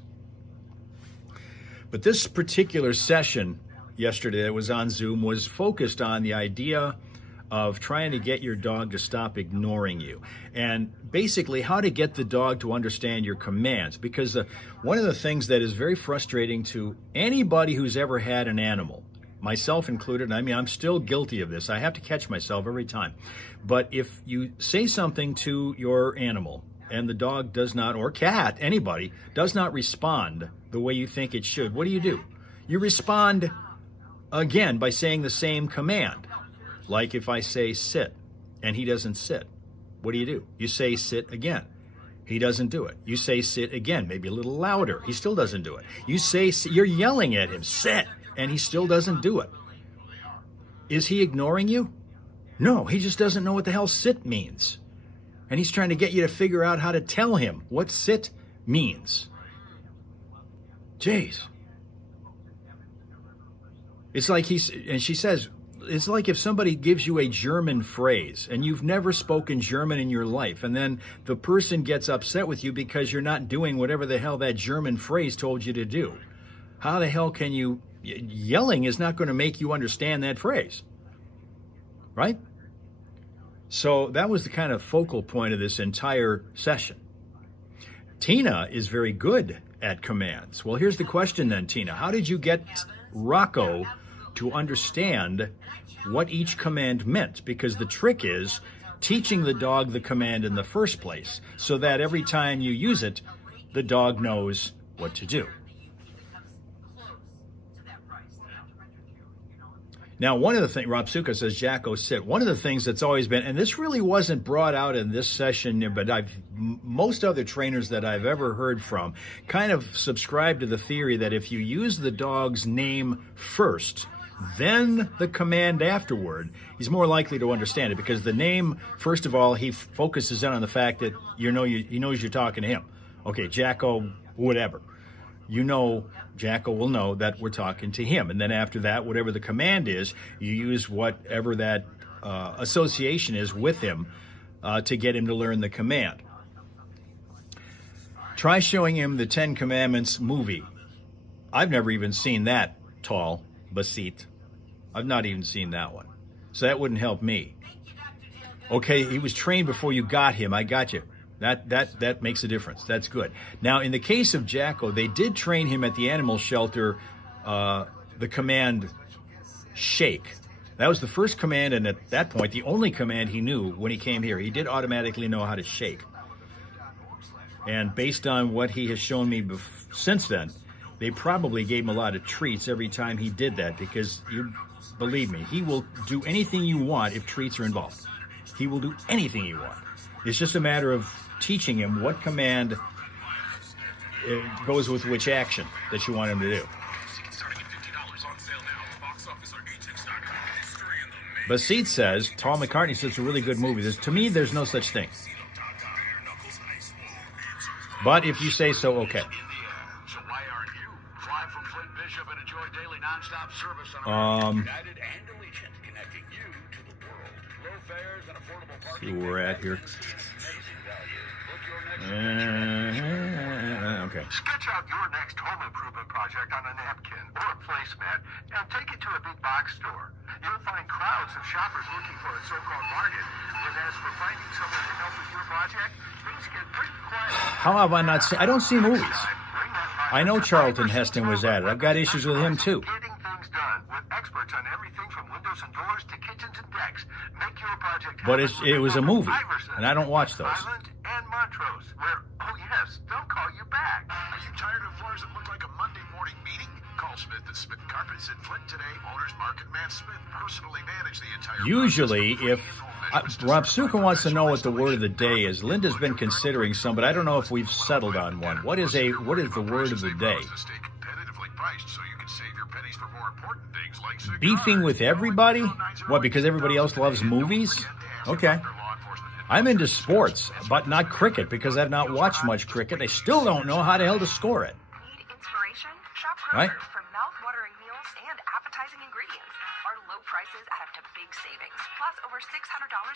But this particular session yesterday that was on Zoom was focused on the idea of trying to get your dog to stop ignoring you, and basically how to get the dog to understand your commands. Because one of the things that is very frustrating to anybody who's ever had an animal, myself included, I mean, I'm still guilty of this. I have to catch myself every time. But if you say something to your animal and the dog does not, or cat, anybody, does not respond the way you think it should, what do? You respond again by saying the same command. Like if I say sit and he doesn't sit, what do? You say sit again. He doesn't do it. You say sit again, maybe a little louder. He still doesn't do it. You say, you're yelling at him, sit, and he still doesn't do it. Is he ignoring you? No, he just doesn't know what the hell sit means. And he's trying to get you to figure out how to tell him what sit means. Jeez. It's like she says, it's like if somebody gives you a German phrase and you've never spoken German in your life, and then the person gets upset with you because you're not doing whatever the hell that German phrase told you to do. How the hell can you... Yelling is not going to make you understand that phrase, right? So that was the kind of focal point of this entire session. Tina is very good at commands. Well, here's the question then, Tina. How did you get Rocco to understand what each command meant? Because the trick is teaching the dog the command in the first place so that every time you use it, the dog knows what to do. Now, one of the things, Rob Suka says, Jacko sit. One of the things that's always been, and this really wasn't brought out in this session, but most other trainers that I've ever heard from kind of subscribe to the theory that if you use the dog's name first, then the command afterward, he's more likely to understand it, because the name, first of all, he focuses in on the fact that he knows you're talking to him. Okay, Jacko, whatever. You know, Jacko will know that we're talking to him. And then after that, whatever the command is, you use whatever that association is with him to get him to learn the command. Try showing him the 10 Commandments movie. I've never even seen that, Tall Basit. I've not even seen that one. So that wouldn't help me. Okay, he was trained before you got him. I got you. That makes a difference. That's good. Now, in the case of Jacko, they did train him at the animal shelter, the command shake. That was the first command, and at that point, the only command he knew when he came here. He did automatically know how to shake. And based on what he has shown me since then, they probably gave him a lot of treats every time he did that, because you believe me, he will do anything you want if treats are involved. He will do anything you want. It's just a matter of teaching him what command goes with which action that you want him to do. Basit says, Tom McCartney says it's a really good movie. To me, there's no such thing. But if you say so, okay. So why aren't you? Fly from Flint Bishop and enjoy daily nonstop service on United and Allegiant, connecting you to the world. Low fares and affordable parking. See where we're at here. Okay. Okay. Sketch out your next home improvement project on a napkin or a placemat and take it to a big box store. You'll find crowds of shoppers looking for a so-called bargain. But as for finding someone to help with your project, things get pretty quiet. How have I not seen? I don't see movies. I know Charlton Heston was at it. I've got issues with him too. Getting things done with experts on everything from windows and doors to kitchens and decks. Make your project But it was a movie, and I don't watch those. Island and Montrose, where, oh yes, they'll call you back. Are you tired of floors that look like a Monday morning meeting? Call Smith & Smith Carpets in Flint today. Owners Mark and Matt Smith personally manage the entire Usually, process. if Rob Suka wants to know what the word of the day is, Linda's been considering some, but I don't know if we've settled on one. What is the word of the day? Stay competitively priced so you can save your pennies for more important things like cigars. Beefing with everybody? What, because everybody else loves movies? Okay. I'm into sports, but not cricket, because I've not watched much cricket. I still don't know how the hell to score it. Need inspiration? Shop Right? Kroger for mouth-watering meals and appetizing ingredients. Our low prices add up to big savings, plus over $600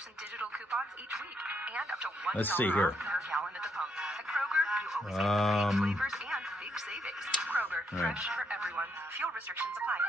in digital coupons each week, and up to $1 Let's see here. off per gallon at the pump. At Kroger, you always get big flavors and big savings. Kroger, fresh for everyone. Fuel restrictions apply.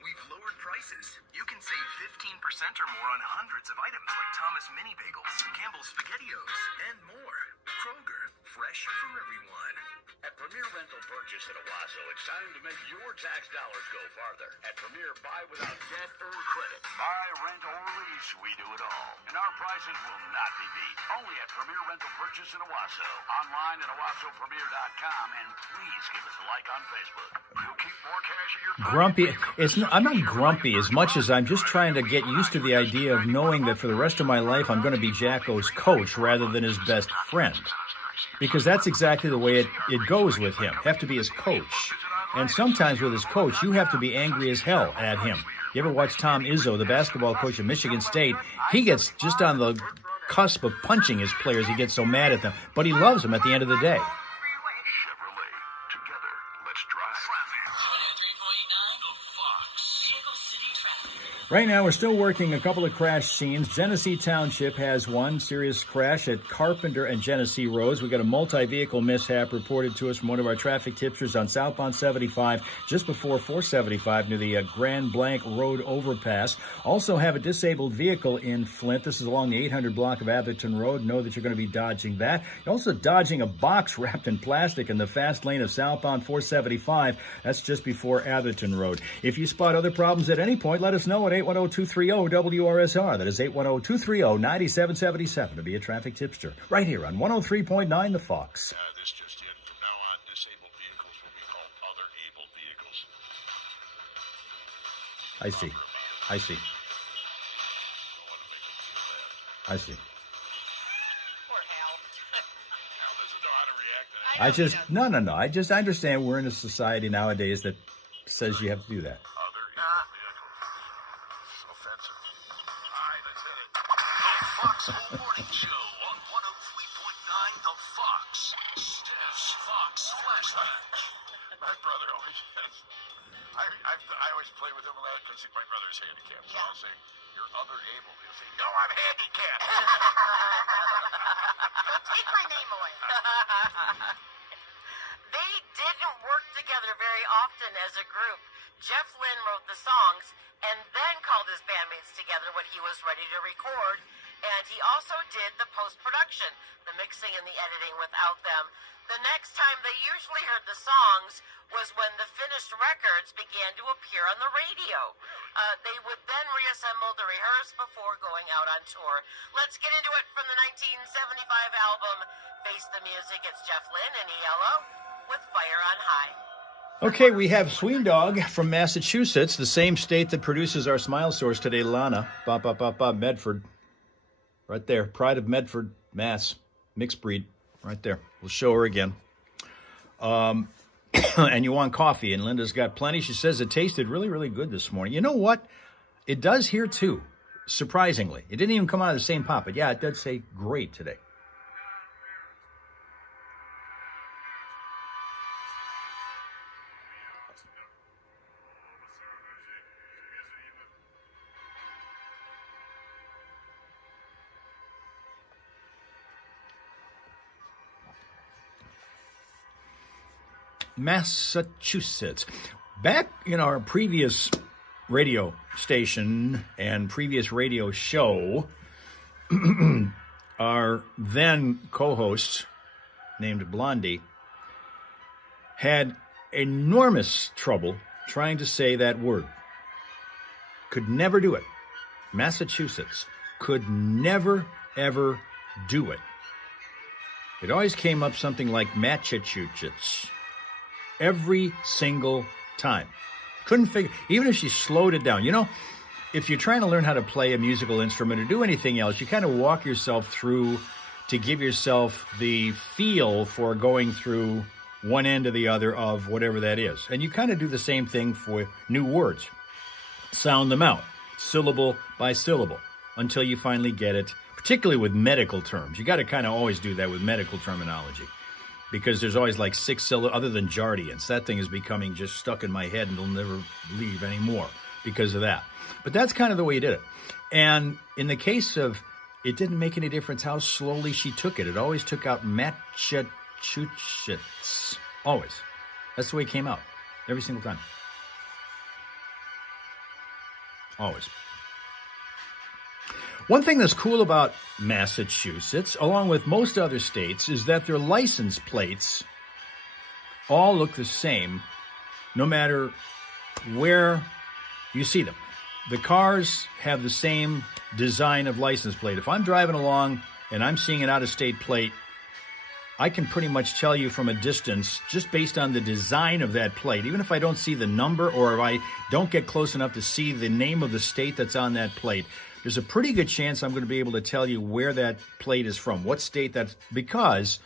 We've lowered prices. You can save 15% or more on hundreds of items like Thomas Mini Bagels, Campbell's SpaghettiOs, and more. Kroger, fresh for everyone. At Premier Rental Purchase in Owasso, it's time to make your tax dollars go farther. At Premier, buy without debt or credit. Buy, rent, or lease, we do it all. And our prices will not be beat. Only at Premier Rental Purchase in Owasso. Online at OwassoPremier.com, and please give us a like on Facebook. You'll keep more cash in your pocket. Grumpy. I'm not grumpy as much as I'm just trying to get used to the idea of knowing that for the rest of my life I'm going to be Jacko's coach rather than his best friend. Because that's exactly the way it goes with him. Have to be his coach. And sometimes with his coach, you have to be angry as hell at him. You ever watch Tom Izzo, the basketball coach at Michigan State? He gets just on the cusp of punching his players. He gets so mad at them. But he loves them at the end of the day. Chevrolet. Together, let's drive. 103.9 The Fox. Vehicle City Traffic. Right now, we're still working a couple of crash scenes. Genesee Township has one serious crash at Carpenter and Genesee Roads. We've got a multi-vehicle mishap reported to us from one of our traffic tipsters on southbound 75, just before 475 near the Grand Blanc Road overpass. Also have a disabled vehicle in Flint. This is along the 800 block of Atherton Road. Know that you're going to be dodging that. You're also dodging a box wrapped in plastic in the fast lane of southbound 475. That's just before Atherton Road. If you spot other problems at any point, let us know at 810-230-WRSR. That is 810-230-9777 to be a traffic tipster. Right here on 103.9 The Fox. This just in. From now on, disabled vehicles will be called other abled vehicles. I see. I don't want to make them feel bad. I see. Poor Hal. Hal doesn't know how to react to that. No. I just understand we're in a society nowadays that says you have to do that. Other abled vehicles. Offensive. All right, let's hit it. The Fox Home Morning Show on 103.9 The Fox. Steph's Fox Flashback. My brother always says, I always play with him a lot because my brother's handicapped. So I'll say, you're other able. He'll say, no, I'm handicapped. Don't take my name away. They didn't work together very often as a group. Jeff Lynne wrote the songs and then called his bandmates together when he was ready to record. And he also did the post-production, the mixing and the editing without them. The next time they usually heard the songs was when the finished records began to appear on the radio. They would then reassemble to rehearse before going out on tour. Let's get into it from the 1975 album, Face the Music. It's Jeff Lynne and ELO with Fire on High. Okay, we have Sween Dog from Massachusetts, the same state that produces our Smile Source today, Lana. Medford. Right there. Pride of Medford, Mass. Mixed breed. Right there. We'll show her again. And you want coffee, and Linda's got plenty. She says it tasted really, really good this morning. You know what? It does here, too, surprisingly. It didn't even come out of the same pot, but yeah, it does say great today. Massachusetts. Back in our previous radio station and previous radio show, our then co-host, named Blondie, had enormous trouble trying to say that word. Could never do it. Massachusetts could never, ever do it. It always came up something like Massachusetts. Every single time. Couldn't figure, even if she slowed it down. You know, if you're trying to learn how to play a musical instrument or do anything else, you kind of walk yourself through to give yourself the feel for going through one end or the other of whatever that is. And you kind of do the same thing for new words. Sound them out, syllable by syllable, until you finally get it, particularly with medical terms. You got to kind of always do that with medical terminology, because there's always like 6 syllables, other than Jardiance. That thing is becoming just stuck in my head and it'll never leave anymore because of that. But that's kind of the way you did it. And in the case of, it didn't make any difference how slowly she took it. It always took out Massachusetts. Always. That's the way it came out. Every single time. Always. One thing that's cool about Massachusetts, along with most other states, is that their license plates all look the same no matter where you see them. The cars have the same design of license plate. If I'm driving along and I'm seeing an out-of-state plate, I can pretty much tell you from a distance, just based on the design of that plate, even if I don't see the number or if I don't get close enough to see the name of the state that's on that plate, there's a pretty good chance I'm going to be able to tell you where that plate is from, what state that's, because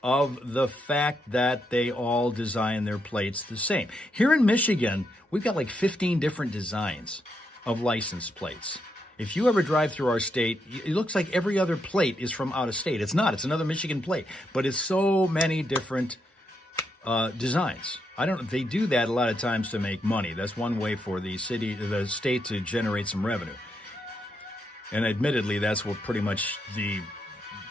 of the fact that they all design their plates the same. Here in Michigan, we've got like 15 different designs of license plates. If you ever drive through our state, it looks like every other plate is from out of state. It's not. It's another Michigan plate. But it's so many different designs. They do that a lot of times to make money. That's one way for the state to generate some revenue. And admittedly, that's what pretty much the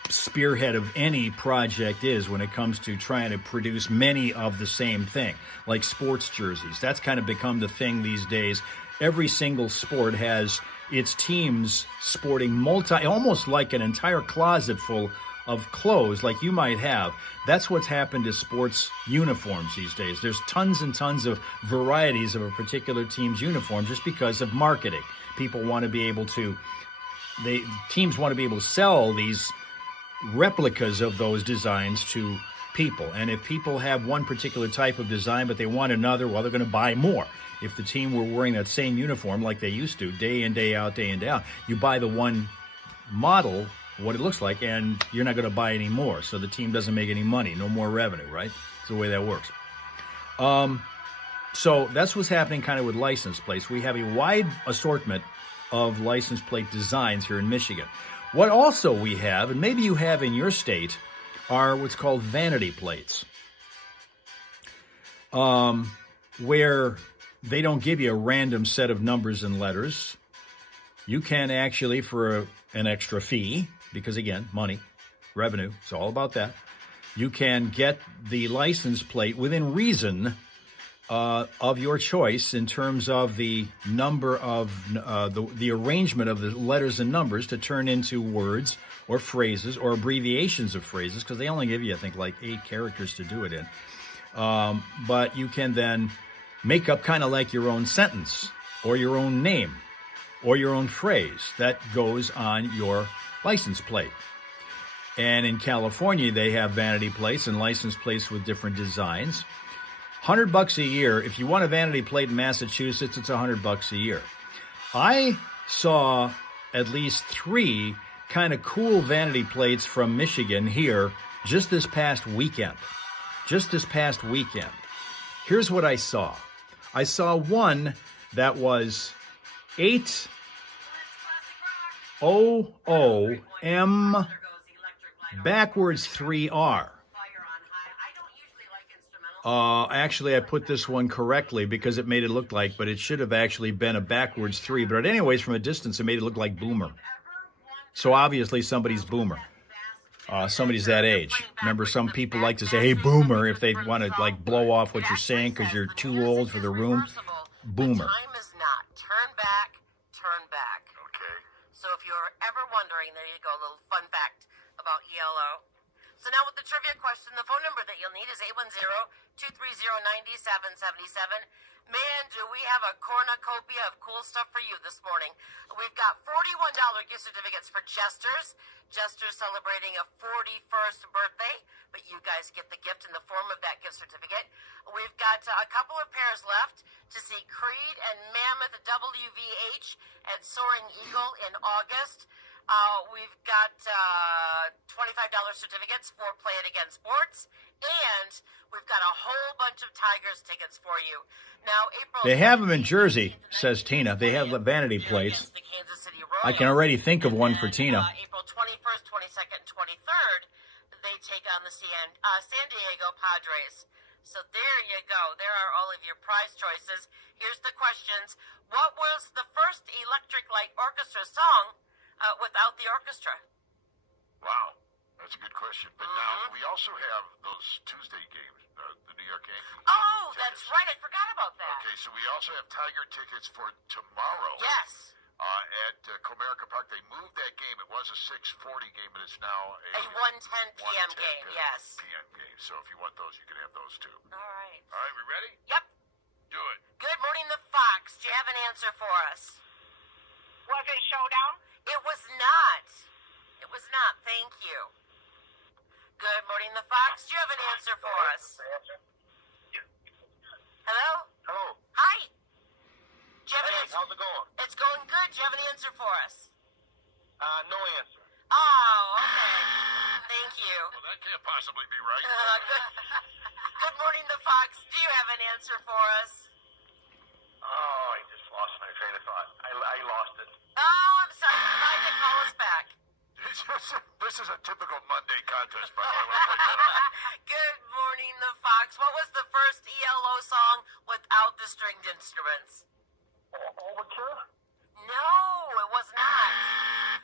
spearhead of any project is when it comes to trying to produce many of the same thing, like sports jerseys. That's kind of become the thing these days. Every single sport has its teams sporting almost like an entire closet full of clothes like you might have. That's what's happened to sports uniforms these days. There's tons and tons of varieties of a particular team's uniform just because of marketing. People want to be able to, teams want to be able to sell these replicas of those designs to people. And if people have one particular type of design but they want another, well, they're going to buy more. If the team were wearing that same uniform like they used to, day in, day out, you buy the one model, what it looks like, and you're not going to buy any more. So the team doesn't make any money, no more revenue, right? That's the way that works. So that's what's happening kind of with license plates. We have a wide assortment of license plate designs here in Michigan. What also we have, and maybe you have in your state, are what's called vanity plates, where they don't give you a random set of numbers and letters. You can actually, for an extra fee, because again, money, revenue, it's all about that, you can get the license plate within reason of your choice in terms of the number of the arrangement of the letters and numbers to turn into words or phrases or abbreviations of phrases, because they only give you, I think, like 8 characters to do it in. But you can then make up kind of like your own sentence or your own name or your own phrase that goes on your license plate. And in California, they have vanity plates and license plates with different designs. $100 a year. If you want a vanity plate in Massachusetts, it's $100 a year. I saw at least 3 kind of cool vanity plates from Michigan here just this past weekend. Here's what I saw. I saw one that was 8OOM backwards 3R. Actually, I put this one correctly because it made it look like, but it should have actually been a backwards 3. But anyways, from a distance, it made it look like Boomer. So obviously somebody's Boomer. somebody's that age. Remember, some people like to say, hey, boomer, if they want to, like, blow off what you're saying because you're too old for the room. Boomer. The time is not. Turn back, turn back. Okay. So if you're ever wondering, there you go, a little fun fact about ELO. So now with the trivia question, the phone number that you'll need is 810-230-9777. Man, do we have a cornucopia of cool stuff for you this morning. We've got $41 gift certificates for Jesters. Jesters celebrating a 41st birthday, but you guys get the gift in the form of that gift certificate. We've got a couple of pairs left to see Creed and Mammoth WVH at Soaring Eagle in August. We've got $25 certificates for Play It Again Sports, and we've got a whole bunch of Tigers tickets for you. Now, April... They have them in Jersey, says Tina. They have the vanity plates. I can already think of one for Tina. April 21st, 22nd, 23rd, they take on the San Diego Padres. So there you go. There are all of your prize choices. Here's the questions. What was the first Electric Light Orchestra song without the orchestra? Wow, that's a good question. But now we also have those Tuesday games, the New York Yankees. Oh, that's right. I forgot about that. Okay, so we also have Tiger tickets for tomorrow. Yes. At Comerica Park. They moved that game. It was a 6:40 game, but it's now A 1:10 p.m. game, yes. PM game. So if you want those, you can have those too. All right. All right, we ready? Yep. Do it. Good morning, the Fox. Do you have an answer for us? Was it Showdown? It was not. It was not. Thank you. Good morning, the Fox. Do you have an answer for us? Hello? Hello. Hi. Do you have an Hey, answer? how's it going? It's going good. Do you have an answer for us? No answer. Oh, okay. Thank you. Well, that can't possibly be right. Good morning, the Fox. Do you have an answer for us? Oh, I just lost my train of thought. I lost it. Oh, I'm sorry. You might have to call us back. This is a typical Monday contest, by the way. I want to point that out. Good morning, the Fox. What was the first ELO song without the stringed instruments? Overture? No, it was not.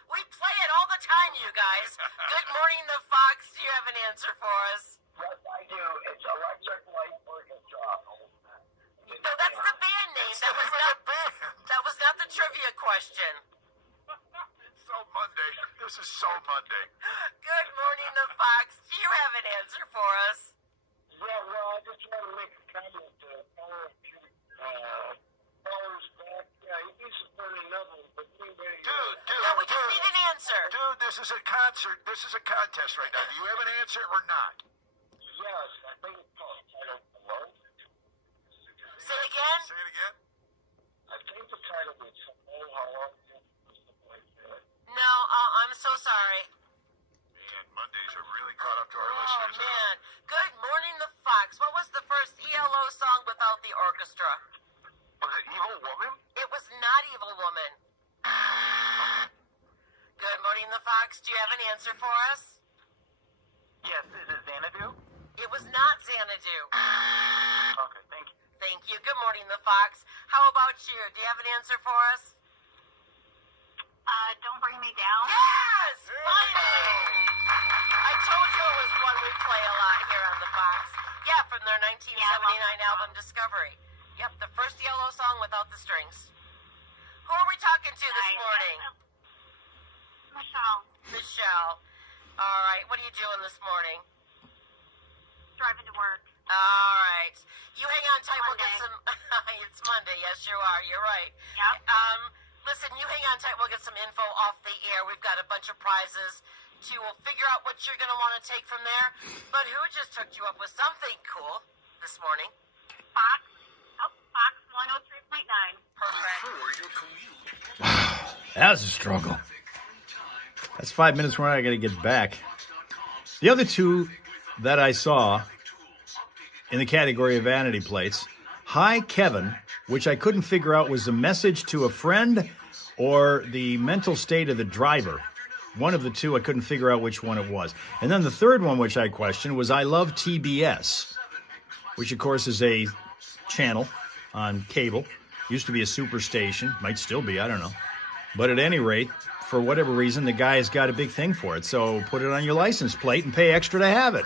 We play it all the time, you guys. Good morning, the Fox. Do you have an answer for us? Yes, I do. It's Electric Light Orchestra. No, that's the band name. That was not the trivia question. It's so Monday. This is so Monday. Good morning, the Fox. Do you have an answer for us? Yeah, well, I just want to make a comment to Powers back. Yeah, he needs to put another one, but anyway. No, we just need an answer. Dude, this is a concert. This is a contest right now. Do you have an answer or not? Yes, I think it's called Title Below. Say it again? Say it again. I think the title is Oh, How Long Something like that. No, I'm so sorry. Man, Mondays are really caught up to our Oh, listeners. man. Good morning, the Fox. What was the first ELO song without the orchestra? Was it Evil Woman? It was not Evil Woman. Good morning, the Fox. Do you have an answer for us? Yes, is it Xanadu? It was not Xanadu. Okay, thank you. Thank you. Good morning, the Fox. How about you? Do you have an answer for us? Don't Bring Me Down. Yes! Finally! I told you it was one we play a lot here on the Fox. Yeah, from their 1979 album Discovery. Yep, the first yellow song without the strings. Who are we talking to this morning? Michelle. All right, what are you doing this morning? Driving to work. All right. You hang on tight. We'll get Monday. some... It's Monday. Yes, you are. You're right. Yep. Listen, you hang on tight. We'll get some info off the air. We've got a bunch of prizes to figure out what you're going to want to take from there. But who just hooked you up with something cool this morning? Fox 103.9. Perfect. That was a struggle. That's 5 minutes where I got to get back. The other two that I saw in the category of vanity plates, Hi Kevin, which I couldn't figure out was a message to a friend or the mental state of the driver. One of the two, I couldn't figure out which one it was. And then the third one, which I questioned, was I Love TBS, which of course is a channel on cable. Used to be a super station, might still be, I don't know. But at any rate, for whatever reason, the guy's got a big thing for it. So put it on your license plate and pay extra to have it.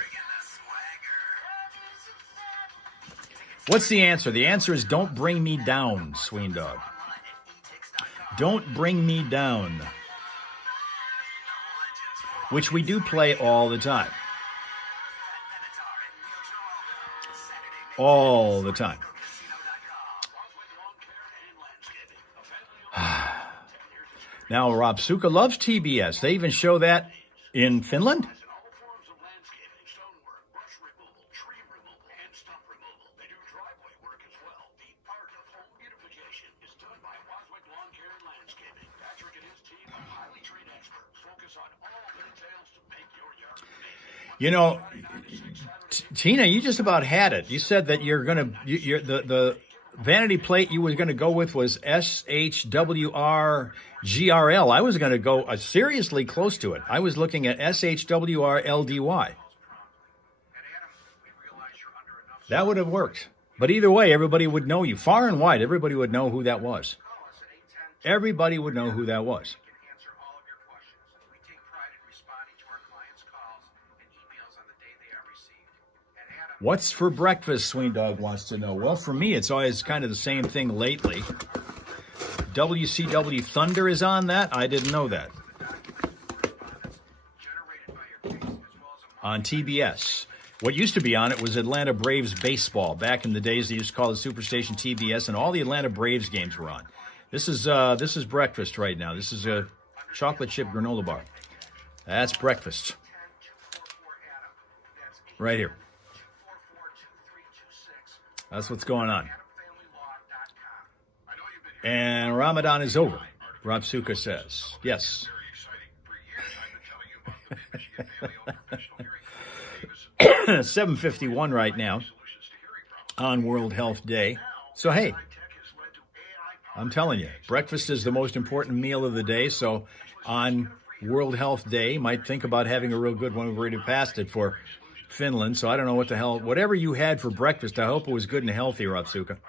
What's the answer? The answer is Don't Bring Me Down, Sween Dog. Don't Bring Me Down. Which we do play all the time. All the time. Now, Rob Suka loves TBS. They even show that in Finland. You know, Tina, you just about had it. You said that the vanity plate you were going to go with was SHWRGRL. I was going to go seriously close to it. I was looking at SHWRLDY. That would have worked. But either way, everybody would know you. Far and wide, everybody would know who that was. Everybody would know who that was. What's for breakfast, Sween Dog wants to know. Well, for me, it's always kind of the same thing lately. WCW Thunder is on that? I didn't know that. On TBS. What used to be on it was Atlanta Braves baseball. Back in the days, they used to call it Superstation TBS, and all the Atlanta Braves games were on. This is breakfast right now. This is a chocolate chip granola bar. That's breakfast. Right here. That's what's going on. And Ramadan is over, Rob Suka says. Yes. 7:51 right now on World Health Day. So, hey, I'm telling you, breakfast is the most important meal of the day. So on World Health Day, you might think about having a real good one. We've already passed it for Finland, so I don't know what the hell. Whatever you had for breakfast, I hope it was good and healthy, Ratsuka. Of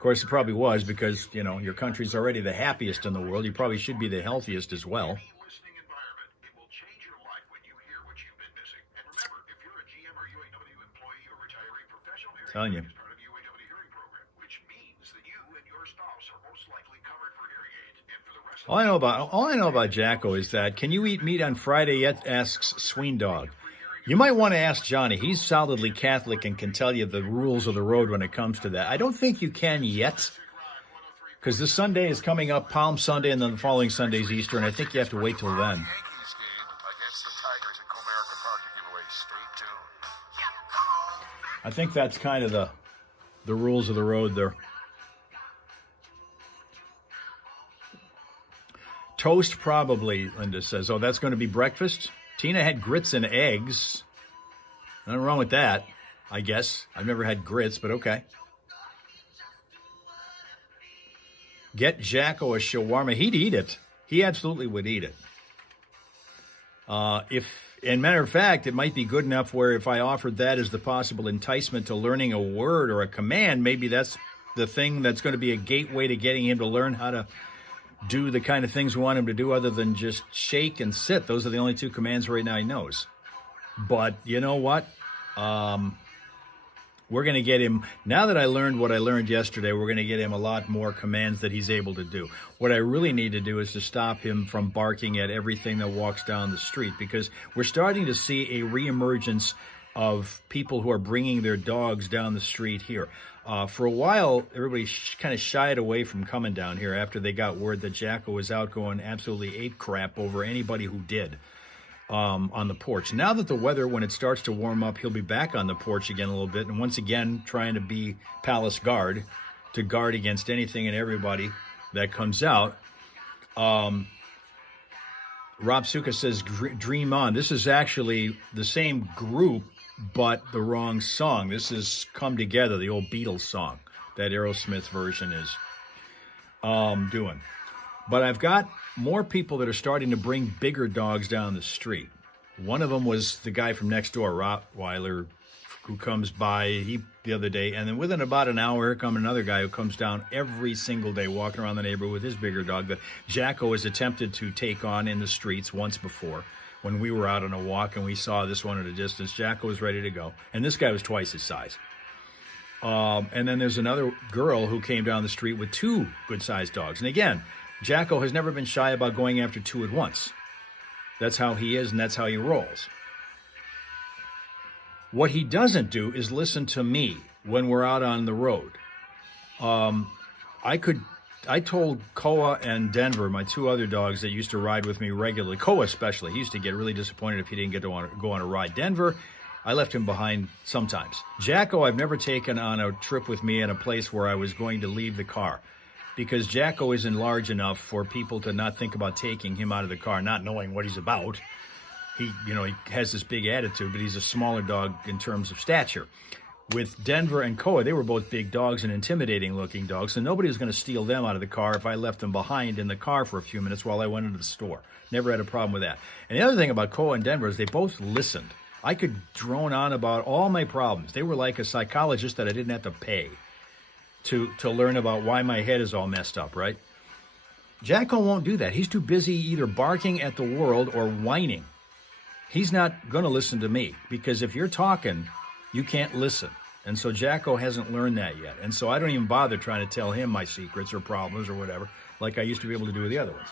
course, it probably was because, you know, your country's already the happiest in the world. You probably should be the healthiest as well. Telling you. All I know about Jacko is that, can you eat meat on Friday yet? Asks Sween Dog. You might want to ask Johnny. He's solidly Catholic and can tell you the rules of the road when it comes to that. I don't think you can yet, because this Sunday is coming up, Palm Sunday, and then the following Sunday is Easter, and I think you have to wait till then. I think that's kind of the rules of the road there. Toast probably, Linda says. Oh, that's going to be breakfast? Tina had grits and eggs. Nothing wrong with that, I guess. I've never had grits, but okay. Get Jacko a shawarma. He'd eat it. He absolutely would eat it. And matter of fact, it might be good enough where if I offered that as the possible enticement to learning a word or a command, maybe that's the thing that's going to be a gateway to getting him to learn how to do the kind of things we want him to do other than just shake and sit. Those are the only two commands right now he knows. But you know what? We're going to get him, now that I learned what I learned yesterday, we're going to get him a lot more commands that he's able to do. What I really need to do is to stop him from barking at everything that walks down the street, because we're starting to see a reemergence of people who are bringing their dogs down the street here. For a while, everybody kind of shied away from coming down here after they got word that Jacko was out going absolutely ape crap over anybody who did. On the porch. Now that the weather, when it starts to warm up, he'll be back on the porch again a little bit, and once again trying to be palace guard to guard against anything and everybody that comes out. Rob Suka says, Dream On. This is actually the same group, but the wrong song. This is Come Together, the old Beatles song that Aerosmith version is doing. But I've got more people that are starting to bring bigger dogs down the street. One of them was the guy from next door, Rottweiler who comes by the other day, and then within about an hour, here comes another guy who comes down every single day walking around the neighborhood with his bigger dog that Jacko has attempted to take on in the streets once before. When we were out on a walk and we saw this one at a distance, Jacko was ready to go. And this guy was twice his size. And then there's another girl who came down the street with 2 good-sized dogs. And again, Jacko has never been shy about going after 2 at once. That's how he is, and that's how he rolls. What he doesn't do is listen to me when we're out on the road. I told Koa and Denver, my 2 other dogs that used to ride with me regularly, Koa especially, he used to get really disappointed if he didn't get to go on a ride. Denver, I left him behind sometimes. Jacko, I've never taken on a trip with me in a place where I was going to leave the car, because Jacko isn't large enough for people to not think about taking him out of the car, not knowing what he's about. He has this big attitude, but he's a smaller dog in terms of stature. With Denver and Koa, they were both big dogs and intimidating-looking dogs, so nobody was going to steal them out of the car if I left them behind in the car for a few minutes while I went into the store. Never had a problem with that. And the other thing about Koa and Denver is they both listened. I could drone on about all my problems. They were like a psychologist that I didn't have to pay to learn about why my head is all messed up, right? Jacko won't do that. He's too busy either barking at the world or whining. He's not going to listen to me, because if you're talking, you can't listen. And so Jacko hasn't learned that yet. And so I don't even bother trying to tell him my secrets or problems or whatever, like I used to be able to do with the other ones.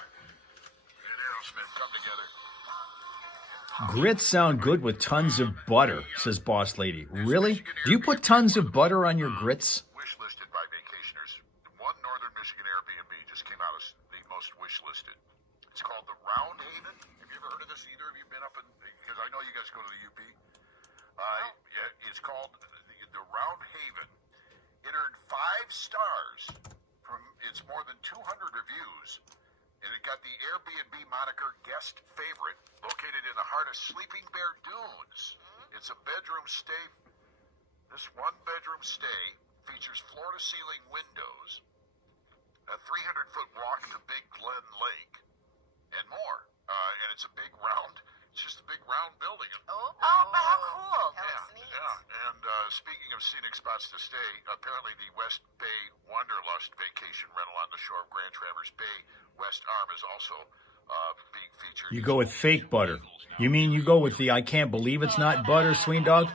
Grits sound good with tons of butter, says Boss Lady. Really? Do you put tons of butter on your grits? Wish listed by vacationers. One Northern Michigan Airbnb just came out as the most wish listed. It's called the Round Haven. Have you ever heard of this? Either of you been up in? Because I know you guys go to the UP. Yeah, it's called the Round Haven. It earned 5 stars from its more than 200 reviews, and it got the Airbnb moniker guest favorite. Located in the heart of Sleeping Bear Dunes, it's a bedroom stay. This 1-bedroom stay features floor-to-ceiling windows, a 300-foot walk to Big Glen Lake, and more. And it's a big round. It's just a big round building. Oh, but how cool! Yeah. And speaking of scenic spots to stay, apparently the West Bay Wanderlust vacation rental on the shore of Grand Traverse Bay, West Arm, is also being featured. You go with fake butter. You mean you go with the I can't believe it's not butter, Sween Dog?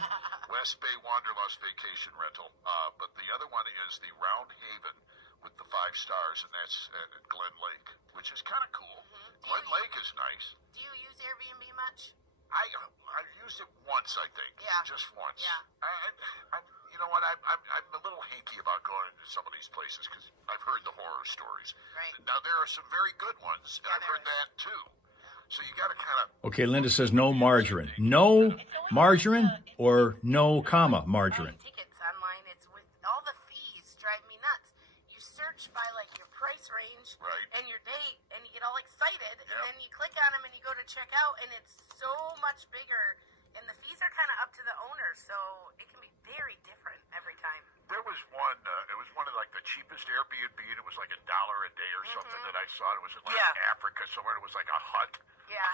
West Bay Wanderlust vacation rental. But the other one is the Round Haven with the 5 stars, and that's at Glen Lake, which is kind of cool. Glen Lake is nice. Do you use Airbnb much? I used it once, I think. Yeah. Just once. Yeah. You know what? I'm a little hanky about going to some of these places because I've heard the horror stories. Right. Now, there are some very good ones, and I've heard that too. So you got to kind of... Okay, Linda says no margarine. No margarine or no comma margarine? Tickets online, it's with all the fees drive me nuts. You search by like your price range and your date, and you get all excited, and then you click on them and you go to check out, and it's so much bigger, and the fees are kind of up to the owner, so it can be very different every time. There was one, it was one of like the cheapest Airbnb, and it was like $1 a day or something that I saw. It was in like Africa somewhere. It was like a hut. Yeah.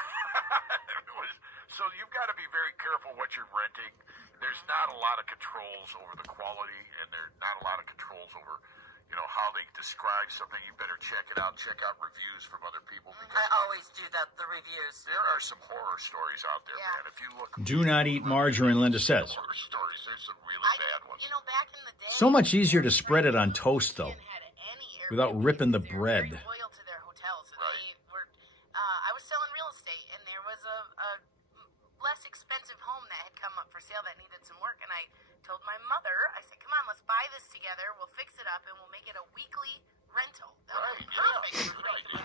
So you've got to be very careful what you're renting. There's not a lot of controls over the quality, and there's not a lot of controls over, how they describe something. You better check it out. Check out reviews from other people. Because I always do that, the reviews. There are some horror stories out there, man. If you look... Do not eat margarine, Linda says. Horror stories. There's some really bad ones. Back in the day, So much easier to spread it on toast, though, without ripping the bread. Very loyal to their hotels. And they were, I was selling real estate, and there was a less expensive home that had come up for sale that needed some work, and I told my mother, I said, come on, let's buy this together, we'll fix it up, and we'll make it a weekly rental. That was perfect.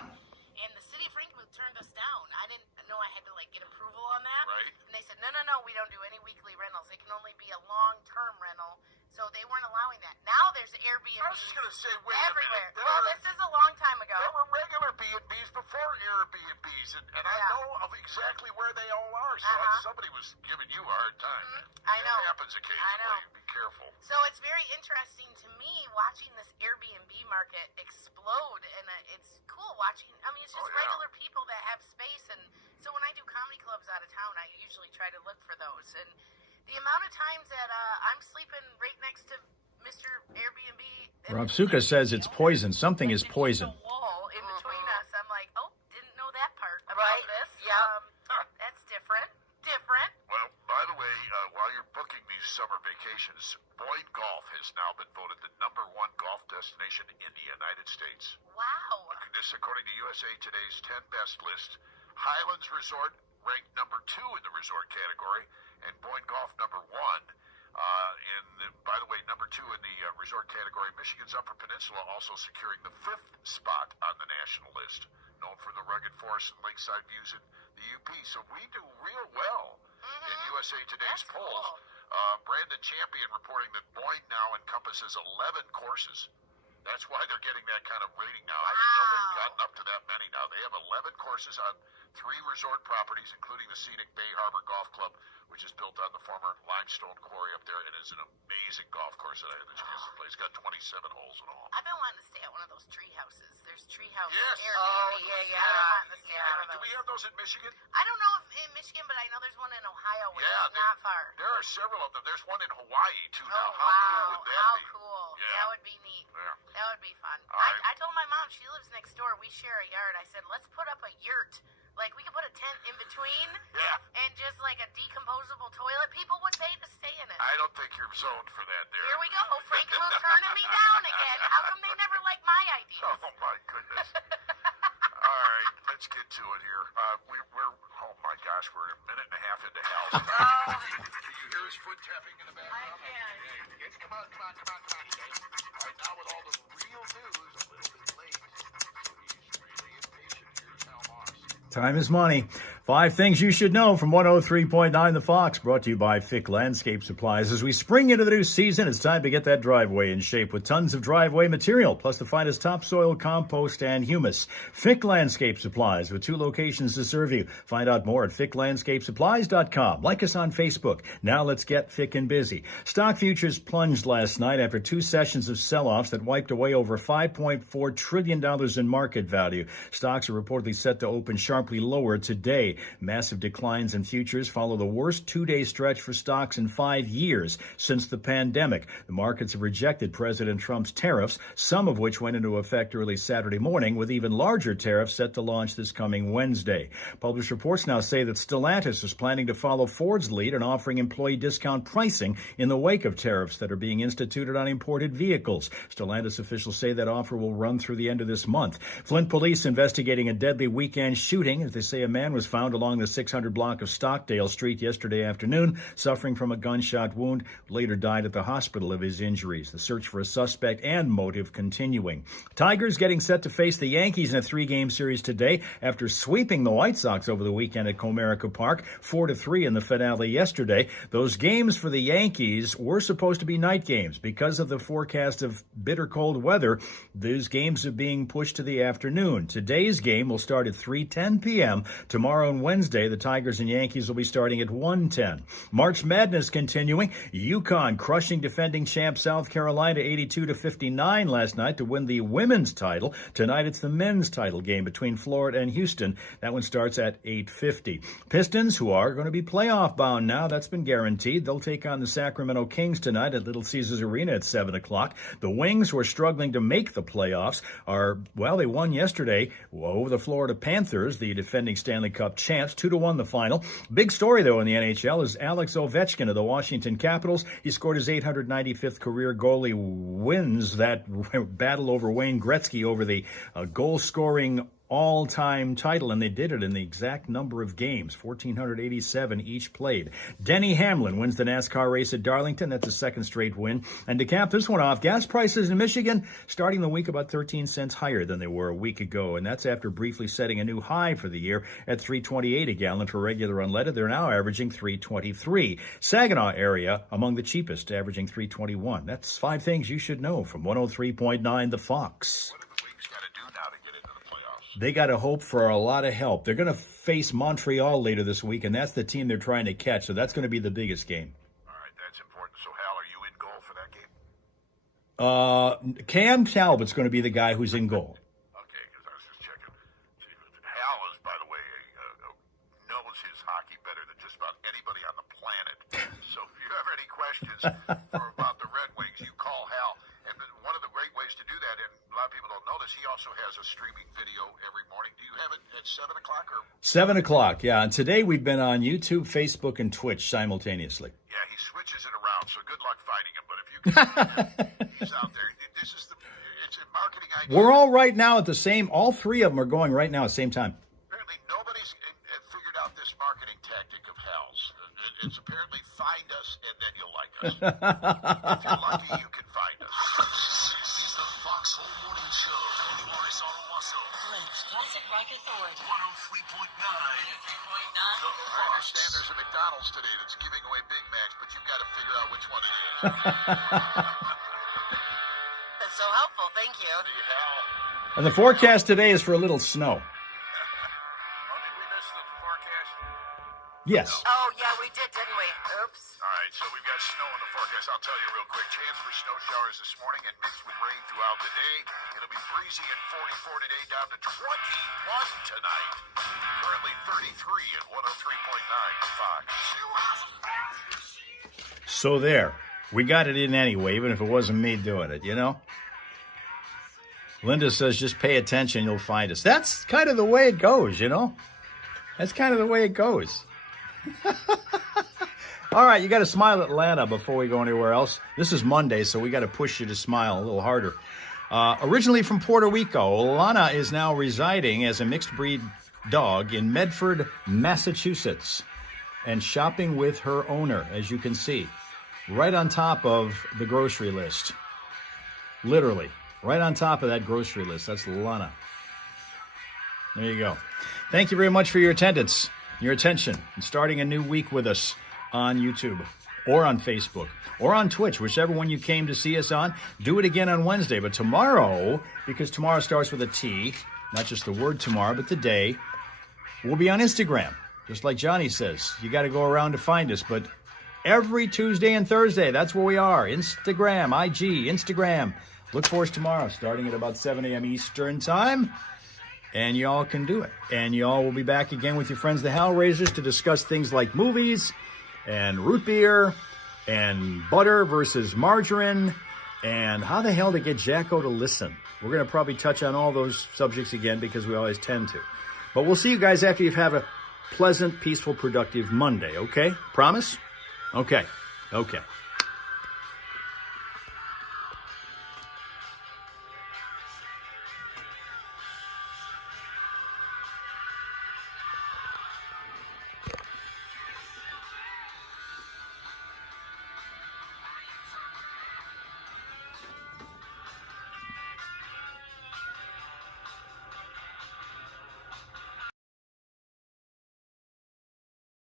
And the city of Frankenmuth turned us down. I didn't know I had to get approval on that. And they said, no, we don't do any weekly rentals. It can only be a long-term rental. So they weren't allowing that. Now there's Airbnb I was just going to say, wait everywhere. a minute. Well, this is a long time ago. There were regular B&Bs before Airbnbs, and I know of exactly where they all are. So somebody was giving you a hard time. I know. It happens occasionally. I know. Be careful. So it's very interesting to me watching this Airbnb market explode, and it's cool watching. I mean, it's just regular people that have space, and so when I do comedy clubs out of town, I usually try to look for those. And the amount of times that I'm sleeping right next to Mr. Airbnb. Rob Suka says it's poison. Something is poison. The wall in between us. I'm like, oh, didn't know that part about Right. this. Yep. That's different. Different. Well, by the way, while you're booking these summer vacations, Boyd Golf has now been voted the #1 golf destination in the United States. Wow. This according to USA Today's 10 best list. Highlands Resort ranked #2 in the resort category, and Boyd Golf #1. By the way, #2 in the resort category. Michigan's Upper Peninsula also securing the 5th spot on the national list, known for the rugged forests and lakeside views in the UP. So we do real well in USA Today's That's polls. cool. Brandon Champion reporting that Boyd now encompasses 11 courses. That's why they're getting that kind of rating now. I didn't know they've gotten up to that many now. They have 11 courses on 3 resort properties, including the scenic Bay Harbor Golf Club, which is built on the former limestone quarry up there. It is an amazing golf course that I had the chance to play. It's got 27 holes in all. I've been wanting to stay at one of those tree houses. There's tree houses. Yes. Airbnbs. Oh, yeah. I've been wanting to stay at one of Do we those. have those in Michigan? I don't know if in Michigan, but I know there's one in Ohio, which Yeah, is not far. There are several of them. There's one in Hawaii, too. Oh, Now, wow. how cool would that How be? cool. Yeah. That would be neat. Yeah. That would be fun. All right. I told my mom, she lives next door. We share a yard. I said, let's put up a yurt. Like, we could put a tent in between Yeah. and just like a decomposable toilet. People would pay to stay in it. I don't think you're zoned for that there. Here we go. Frank Luke turning me down again. How come they never like my ideas? Oh, my goodness. All right, let's get to it here. We're oh, my gosh, we're a minute and a half into Hal's. Can you hear his foot tapping in the background? I can. Yes, come on. All right, now with all the real news, a little bit late. He's really impatient. Here's Hal Maas. Time is money. 5 things you should know from 103.9 The Fox, brought to you by Fick Landscape Supplies. As we spring into the new season, it's time to get that driveway in shape with tons of driveway material, plus the finest topsoil, compost, and humus. Fick Landscape Supplies, with 2 locations to serve you. Find out more at ficklandscapesupplies.com. Like us on Facebook. Now let's get thick and busy. Stock futures plunged last night after 2 sessions of sell-offs that wiped away over $5.4 trillion in market value. Stocks are reportedly set to open sharply lower today. Massive declines in futures follow the worst 2-day stretch for stocks in 5 years since the pandemic. The markets have rejected President Trump's tariffs, some of which went into effect early Saturday morning, with even larger tariffs set to launch this coming Wednesday. Published reports now say that Stellantis is planning to follow Ford's lead in offering employee discount pricing in the wake of tariffs that are being instituted on imported vehicles. Stellantis officials say that offer will run through the end of this month. Flint police investigating a deadly weekend shooting, as they say a man was found along the 600 block of Stockdale Street yesterday afternoon, suffering from a gunshot wound, later died at the hospital of his injuries. The search for a suspect and motive continuing. Tigers getting set to face the Yankees in a 3-game series today after sweeping the White Sox over the weekend at Comerica Park, 4-3 in the finale yesterday. Those games for the Yankees were supposed to be night games. Because of the forecast of bitter cold weather, those games are being pushed to the afternoon. Today's game will start at 3:10 p.m. Tomorrow and Wednesday, the Tigers and Yankees will be starting at 1:10. March Madness continuing. UConn crushing defending champ South Carolina 82-59 last night to win the women's title. Tonight it's the men's title game between Florida and Houston. That one starts at 8:50. Pistons, who are going to be playoff bound now, that's been guaranteed. They'll take on the Sacramento Kings tonight at Little Caesars Arena at 7 o'clock. The Wings, who are struggling to make the playoffs, they won yesterday over the Florida Panthers, the defending Stanley Cup champs, 2-1 the final. Big story, though, in the NHL is Alex Ovechkin of the Washington Capitals. He scored his 895th career goal. He wins that battle over Wayne Gretzky over the goal-scoring all-time title, and they did it in the exact number of games, 1,487 each played. Denny Hamlin wins the NASCAR race at Darlington. That's a 2nd straight win. And to cap this one off, gas prices in Michigan starting the week about 13 cents higher than they were a week ago, and that's after briefly setting a new high for the year at $3.28 a gallon for regular unleaded. They're now averaging $3.23. Saginaw area among the cheapest, averaging $3.21. That's 5 things you should know from 103.9 The Fox. What do the Wings got to do now to get into the playoffs? They got to hope for a lot of help. They're going to face Montreal later this week, and that's the team they're trying to catch, so that's going to be the biggest game. All right, that's important. So, Hal, are you in goal for that game? Cam Talbot's going to be the guy who's in goal. Okay, because I was just checking. See, Hal is, by the way, knows his hockey better than just about anybody on the planet. So if you have any questions about the Red Wings, you call Hal. And one of the great ways to do that, and a lot of people don't know this, he also has a streaming video every morning. Do you have it at 7 o'clock? 7 o'clock, yeah. And today we've been on YouTube, Facebook, and Twitch simultaneously. Yeah, he switches it around, so good luck finding him. But if you can, he's out there. This is it's a marketing idea. We're all right now at the same, all three of them are going right now at the same time. Apparently nobody's figured out this marketing tactic of Hal's. It's apparently find us and then you'll like us. If you're lucky, you can find us. This is the Foxhole Morning Show on the RSR Wasso. Classic Rock Authority. 103.9. I understand there's a McDonald's today that's giving away Big Macs, but you've got to figure out which one it is. That's so helpful. Thank you. See, Hal. And the forecast today is for a little snow. Oh, did we miss the forecast? Yes. Oh, yeah, we did, didn't we? Oops. All right, so we've got snow in the forecast. I'll tell you real quick. Chance for snow showers this morning and mixed with rain throughout the day. It'll be breezy at 44 today, down to 21 tonight. Currently 33 at 103.9 Fox. So there. We got it in anyway, even if it wasn't me doing it, you know? Linda says, just pay attention, you'll find us. That's kind of the way it goes, you know? That's kind of the way it goes. All right, you got to smile Atlanta before we go anywhere else. This is Monday, so we got to push you to smile a little harder. Originally from Puerto Rico, Alana is now residing as a mixed breed dog in Medford, Massachusetts, and shopping with her owner, as you can see, right on top of the grocery list. Literally, right on top of that grocery list. That's Alana. There you go. Thank you very much for your attendance, your attention, and starting a new week with us on YouTube or on Facebook or on Twitch, whichever one you came to see us on. Do it again on Wednesday. But tomorrow, because tomorrow starts with a T, not just the word tomorrow, but the day, we'll be on Instagram. Just like Johnny says, you got to go around to find us. But every Tuesday and Thursday, that's where we are. Instagram, IG, Instagram. Look for us tomorrow, starting at about 7 a.m. Eastern time. And y'all can do it. And y'all will be back again with your friends, the Hellraisers, to discuss things like movies and root beer and butter versus margarine and how the hell to get Jacko to listen. We're going to probably touch on all those subjects again because we always tend to. But we'll see you guys after you've had a pleasant, peaceful, productive Monday, okay? Promise? Okay.